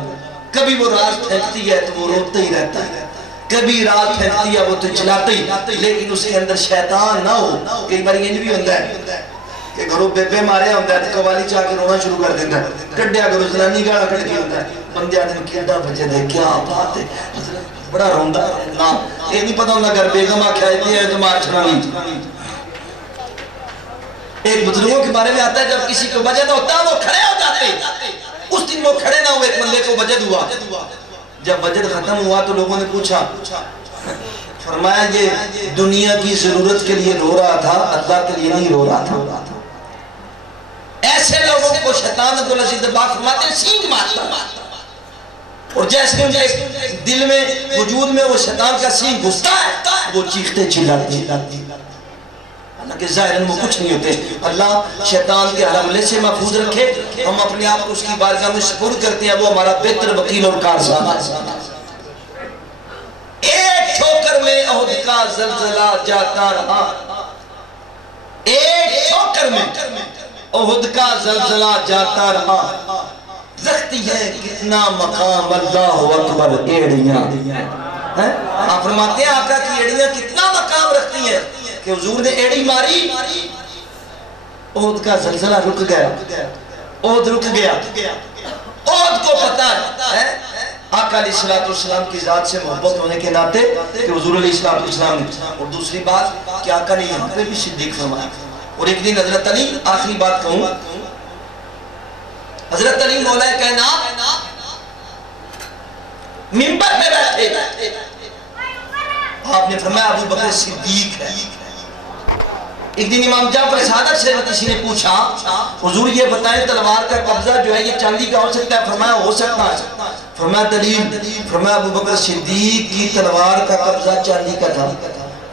کبھی وہ راز پھینکتی ہے تو وہ روتا ہی رہتا ہے، کبھی راز پھینکتی ہے وہ تو چلاتا ہی، لیکن اس کے اندر شیطان نہ ہو۔ کئی بار یہ بھی ہوتا ہے کہ گھروں بیبے مارے ہوندہ ہے تو قوالی چاہ کے رونا شروع کر دیتا ہے کٹیا گھروں زنانی گاڑا کٹ کے ہوتا ہے بندے آدھے کیڑا بچے دے کیا بات ہے بڑا روندہ نا یہ نہیں پتا ہونا گھر بیگم آکھا ہے تو مار چھنا نہیں ایک بزرگوں کے بارے میں آتا ہے جب کسی کو وجد ہوتا ہے وہ کھڑے ہو جاتے اس دن وہ کھڑے نہ ہوئے ایک بندے کو وجد ہوا جب وجد ختم ہوا تو لوگوں نے پوچھا فرمایا یہ دنیا کی ضرورت کے لیے رو رہا تھا اللہ کے لیے نہیں رو رہا تھا ایسے لوگوں کو شیطان عبدالعزیز باق فرماتے ہیں سینگ مارتا اور جیسے ان دل میں وجود میں وہ شیطان کا سینگ گھستا ہے وہ چیختے چلاتے حالانکہ ظاہراً وہ کچھ نہیں ہوتے اللہ شیطان کے حملے سے محفوظ رکھے ہم اپنے آپ کو اس کی بارگاہ میں سپرد کرتے ہیں وہ ہمارا بہتر وکیل اور کارساز ہے ایک ٹھوکر میں احد کا زلزلہ جاتا رہا ایک ٹھوکر میں احد کا زلزلہ جاتا رہا رکھتی ہے کتنا مقام اللہ اکبر ایڑیاں آپ فرماتے ہیں آقا کی ایڑیاں کتنا مقام رکھتی ہیں کہ حضور نے ایڑی ماری احد کا زلزلہ رک گیا احد رک گیا احد کو پتا ہے آقا علیہ السلام کی ذات سے محبت ہونے کے ناطے کہ حضور علیہ السلام نے اور دوسری بات کہ آقا نے یہاں پہ بھی صدیق فرمایا اور ایک دن حضرت علی آخری بات کہوں حضرت علی مولا کائنات منبر میں بیٹھے آپ نے فرمایا ابو بکر صدیق ہے ایک دن امام جعفر صادق سے کسی نے پوچھا حضور یہ بتائیں تلوار کا قبضہ جو ہے یہ چاندی کا ہو سکتا ہے فرمایا ہو سکتا ہے فرمایا دلیل فرمایا ابو بکر صدیق کی تلوار کا قبضہ چاندی کا تھا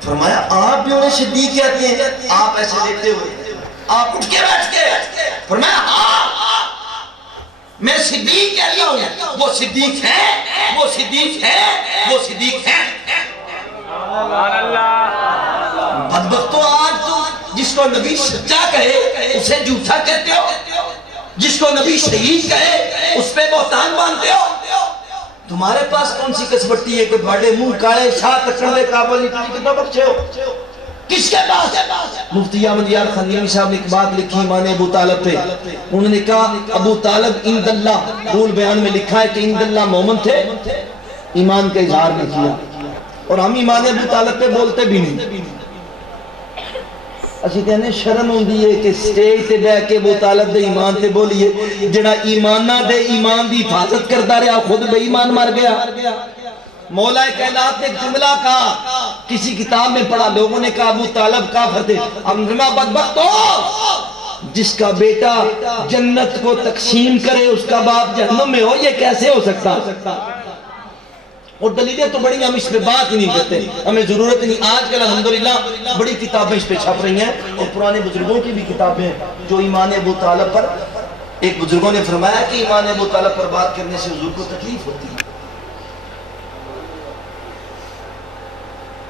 فرمایا آپ بھی انہیں صدیق کہتے ہیں آپ ایسے دیکھتے ہوئے آپ اٹھ کے بیٹھ کے فرمایا ہاں میں صدیق کہتا ہوں وہ صدیق ہے وہ صدیق ہے وہ صدیق ہے بدبختو آج تو جس کو نبی سچا کہے اسے جھوٹا کہتے ہو جس کو نبی شہید کہے اس پہ بہتان باندھتے ہو تمہارے پاس کون سی کسبٹی ہے کہ بڑے منہ کالے شاہ تکڑے کابل نکلی کتنا بخشے ہو کس کے پاس مفتی احمد یار خندیمی صاحب نے ایک بات لکھی ایمان ابو طالب پہ انہوں نے کہا ابو طالب اند اللہ رول بیان میں لکھا ہے کہ اند اللہ مومن تھے ایمان کا اظہار نہیں کیا اور ہم ایمان ابو طالب پہ بولتے بھی نہیں اسی کہنے شرم ہوندی ہے کہ سٹیج تے بے کے ابو طالب دے ایمان تے بولیے جڑا ایمانہ دے ایمان دی حفاظت کرتا رہا خود بے ایمان مار گیا مولا کائنات نے جملہ کہا کسی کتاب میں پڑھا لوگوں نے کہا ابو طالب کافر تھے ہم فرمایا بدبخت ہو جس کا بیٹا جنت کو تقسیم کرے اس کا باپ جہنم میں ہو یہ کیسے ہو سکتا اور دلیلیں تو بڑی ہم اس پہ بات ہی نہیں کرتے ہمیں ضرورت نہیں آج کل الحمدللہ بڑی کتابیں اس پہ چھپ رہی ہیں اور پرانے بزرگوں کی بھی کتابیں جو ایمان ابو طالب پر ایک بزرگوں نے فرمایا کہ ایمان ابو طالب پر بات کرنے سے حضور کو تکلیف ہوتی ہے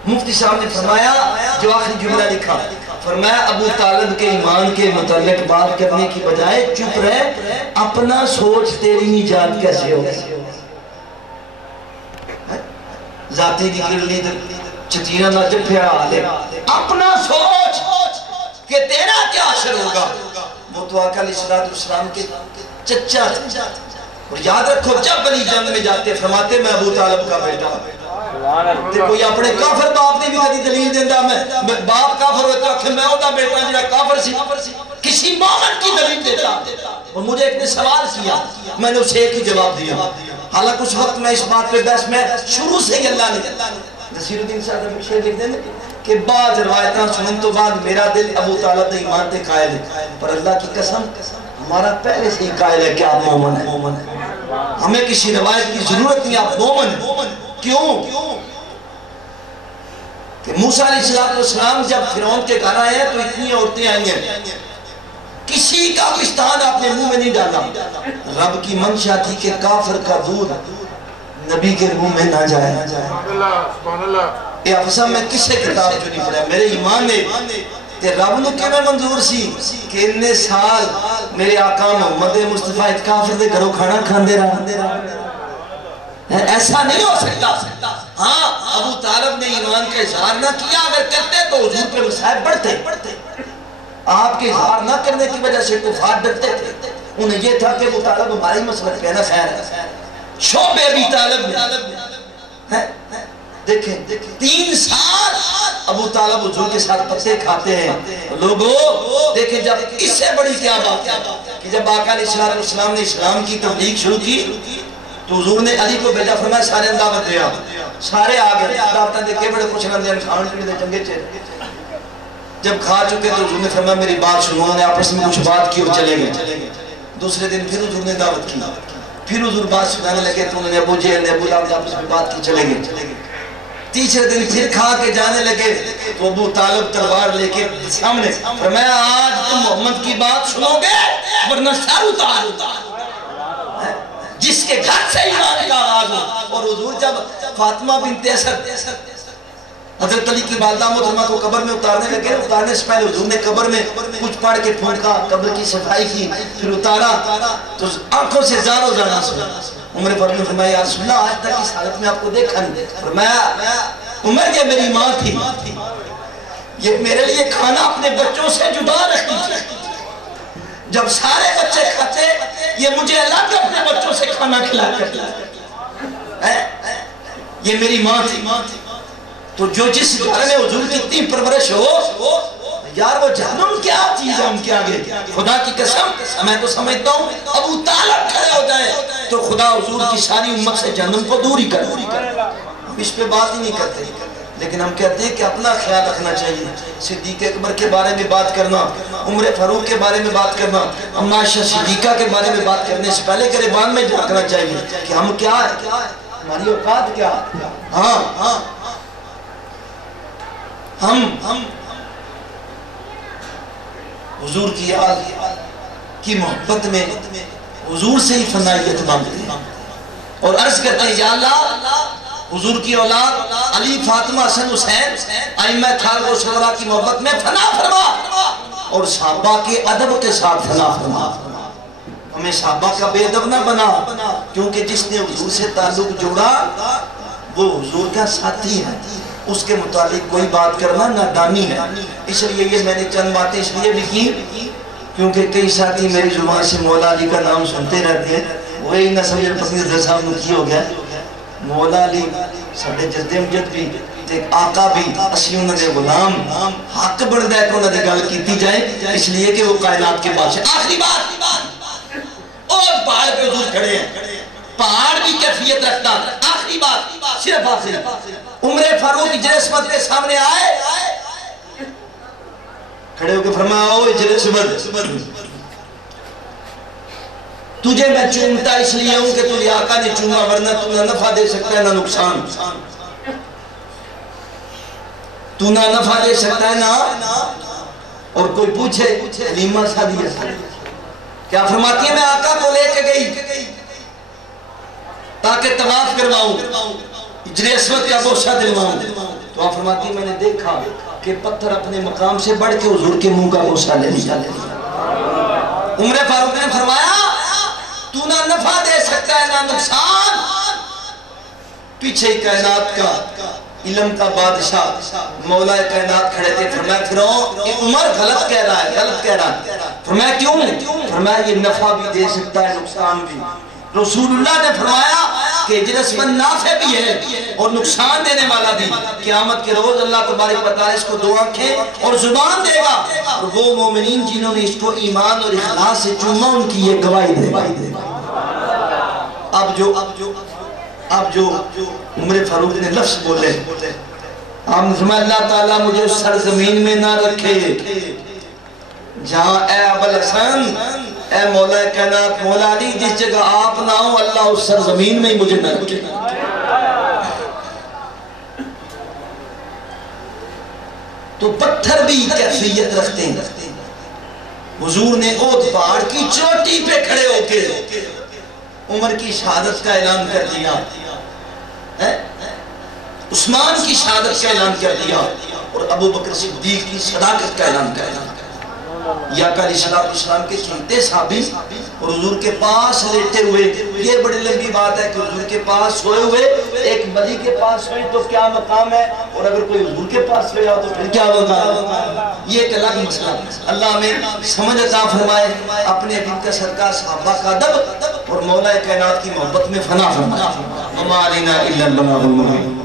مفتی صاحب نے فرمایا جو آخری جملہ لکھا فرمایا ابو طالب کے ایمان کے متعلق بات کرنے کی بجائے چپ رہے اپنا سوچ تیری نجات کیسے ہو ذاتی نکل لی چچینا نہ جپیا اپنا سوچ کہ تیرا کیا اثر ہوگا وہ تو آقا علیہ السلام کے چچا تھے اور یاد رکھو جب علی جنگ میں جاتے فرماتے میں ابو طالب کا بیٹا کوئی اپنے کافر باپ نے بھی کدی دلیل دیندہ میں باپ کافر ہوتا کہ میں ہوتا بیٹا جنہا کافر سی کسی مومن کی دلیل دیتا اور مجھے ایک نے سوال کیا میں نے اسے ایک ہی جواب دیا حالانکہ اس وقت میں اس بات پہ بحث میں شروع سے ہی اللہ نے نصیر الدین صاحب نے شعر لکھ دینے کہ بعض روایتاں سنن تو بعد میرا دل ابو طالب نے ایمان تے قائل ہے پر اللہ کی قسم ہمارا پہلے سے ہی قائل ہے کہ آپ مومن ہیں ہمیں کسی روایت کی ضرورت نہیں آپ مومن ہیں کیوں کہ موسیٰ علیہ السلام جب فرعون کے گھر آئے ہیں تو اتنی عورتیں آئی ہیں کسی کا بستان آپ نے منہ میں نہیں ڈالا رب کی منشا تھی کہ کافر کا دودھ نبی کے منہ میں نہ جائے اے افسر میں کسے کتاب جو نہیں پڑھا میرے ایمان نے تے رب نو کیوں میں منظور سی کہ اننے سال میرے آقا محمد مصطفیٰ ایک کافر دے گھروں کھانا کھاندے رہا ایسا نہیں ہو سکتا ہاں ابو طالب نے ایمان کا اظہار نہ کیا اگر کرتے تو حضور پہ مصائب بڑھتے آپ کے اظہار نہ کرنے کی وجہ سے کفار ڈرتے تھے. انہیں یہ تھا کہ ابو طالب ہماری مسلک کہنا خیر ہے. شعبے ابی طالب میں دیکھیں 3 سال ابو طالب حضور کے ساتھ پتے کھاتے ہیں. لوگوں دیکھیں جب اس سے بڑی کیا بات ہے کہ جب آقا علیہ السلام نے اسلام کی تبلیغ شروع کی تو حضور نے علی کو بھیجا, فرمایا سارے دعوت دیا. سارے آگئے دعوتاں دے کے بڑے کچھ نہ دے کھان کے دے چنگے چہرے. جب کھا چکے تو حضور نے فرمایا میری بات سنو. انہوں نے آپس میں کچھ بات کی اور چلے گئے. دوسرے دن پھر حضور نے دعوت کی, پھر حضور بات سنانے لگے تو انہوں نے ابو جہل نے ابو لہب نے آپس میں بات کی, چلے گئے. تیسرے دن پھر کھا کے جانے لگے تو ابو طالب تلوار لے کے سامنے, فرمایا آج تم محمد کی بات سنو گے ورنہ سر اتار. جس کے گھر سے ایمان کا آغاز ہو. اور حضور جب فاطمہ بنت اسد حضرت علی کی والدہ محترمہ کو قبر میں اتارنے لگے, اتارنے سے پہلے حضور نے قبر میں کچھ پڑھ کے پھونکا, قبر کی صفائی کی, پھر اتارا تو آنکھوں سے زارو زارا سنا. عمر فاروق نے فرمایا یا رسول اللہ آج تک اس حالت میں آپ کو دیکھا نہیں. فرمایا عمر یہ میری ماں تھی, یہ میرے لیے کھانا اپنے بچوں سے جدا رکھتی تھی. جب سارے بچے کھاتے یہ مجھے الگ اپنے بچوں سے کھانا کھلا کرتی. یہ میری ماں تھی. تو جو جس گھر میں حضور کی اتنی پرورش ہو یار وہ جہنم کیا چیز ہے ان کے آگے. خدا کی قسم میں تو سمجھتا ہوں ابو طالب کھڑے ہو جائے تو خدا حضور کی ساری امت سے جہنم کو دور ہی کر. ہم اس پہ بات ہی نہیں کرتے, لیکن ہم کہتے ہیں کہ اپنا خیال رکھنا چاہیے. صدیق اکبر کے بارے میں بات کرنا, عمر فاروق کے بارے میں بات کرنا, اما عائشہ صدیقہ کے بارے میں بات کرنے سے پہلے گریبان میں جھانکنا چاہیے کہ ہم کیا ہے, ہماری اوقات کیا. ہاں ہم حضور کی یاد کی محبت میں حضور سے ہی فنائیت مانگتے ہیں اور عرض کرتے ہیں یا اللہ حضور کی اولاد علی فاطمہ حسن حسین ائمہ کھار و شورا کی محبت میں فنا فرما اور صحابہ کے ادب کے ساتھ فنا فرما. ہمیں صحابہ کا بے ادب نہ بنا, کیونکہ جس نے حضور سے تعلق جوڑا وہ حضور کا ساتھی ہے. اس کے متعلق کوئی بات کرنا نادانی ہے. اس لیے یہ میں نے چند باتیں اس لیے بھی کی کیونکہ کئی ساتھی میری زبان سے مولا علی کا نام سنتے رہتے ہیں. وہی نہ سمجھے پسند در صاحب مکی ہو گیا. مولا علی ساڑھے جد امجد بھی آقا بھی اسی انہوں نے غلام حق بڑھ دے کہ انہوں نے گل کیتی جائے, اس لیے کہ وہ کائنات کے بادشاہ. آخری بات اور پہاڑ پہ حضور کھڑے ہیں, پہاڑ بھی کیفیت رکھتا. آخری بات صرف آخری عمر فاروق اجر عصمت کے سامنے آئے, کھڑے ہو کے فرمایا او اجر عصمت تجھے میں چومتا اس لیے ہوں کہ تجھے آقا نے چوما, ورنہ تو نہ نفع دے سکتا ہے نہ نقصان. تو نہ نفع دے سکتا ہے نہ. اور کوئی پوچھے حلیمہ سعدیہ کیا فرماتی ہے, میں آقا کو لے کے گئی تاکہ طواف کرواؤں, اجر عصمت کا بوسہ دلواؤں. تو آپ فرماتی ہے میں نے دیکھا کہ پتھر اپنے مقام سے بڑھ کے حضور کے منہ کا بوسہ لے لیا. عمر فاروق نے فرمایا تو نہ نفع دے سکتا ہے نہ نقصان. پیچھے کائنات کا علم کا بادشاہ مولا کائنات کھڑے تھے. فرمایا پھر عمر غلط کہہ رہا ہے, غلط کہہ رہا ہے. فرمایا کیوں؟ فرمایا یہ نفع بھی دے سکتا ہے نقصان بھی. رسول اللہ نے فرمایا کہ اجر عصمت نافع بھی ہے اور نقصان دینے والا بھی. قیامت کے روز اللہ تبارک و تعالی اس کو 2 آنکھیں اور زبان دے گا, اور وہ مومنین جنہوں نے اس کو ایمان اور اخلاص سے چوما ان کی یہ گواہی دے گا. اب جو عمر فاروق نے لفظ بولے, آپ نے فرمایا اللہ تعالیٰ مجھے اس سرزمین میں نہ رکھے جہاں اے ابوالحسن اے مولا کائنات مولا علی جس جگہ آپ نہ ہوں, اللہ اس سرزمین میں ہی مجھے نہ رکھے. تو پتھر بھی کیفیت رکھتے ہیں. حضور نے احد پہاڑ کی چوٹی پہ کھڑے ہو کے عمر کی شہادت کا اعلان کر دیا, عثمان کی شہادت کا اعلان کر دیا, اور ابو بکر صدیق کی صداقت کا اعلان کر دیا. یا علیہ السلام کے چہتے صحابی اور حضور کے پاس لیٹے ہوئے. یہ بڑی لمبی بات ہے کہ حضور کے پاس سوئے ہوئے ایک ولی کے پاس سوئے تو کیا مقام ہے, اور اگر کوئی حضور کے پاس سویا تو پھر کیا مقام ہے. یہ ایک الگ مسئلہ. اللہ ہمیں سمجھ عطا فرمائے, اپنے دین کا صدقہ صحابہ کا ادب اور مولا کائنات کی محبت میں فنا فرمائے. وما علینا الا البلاغ المبین.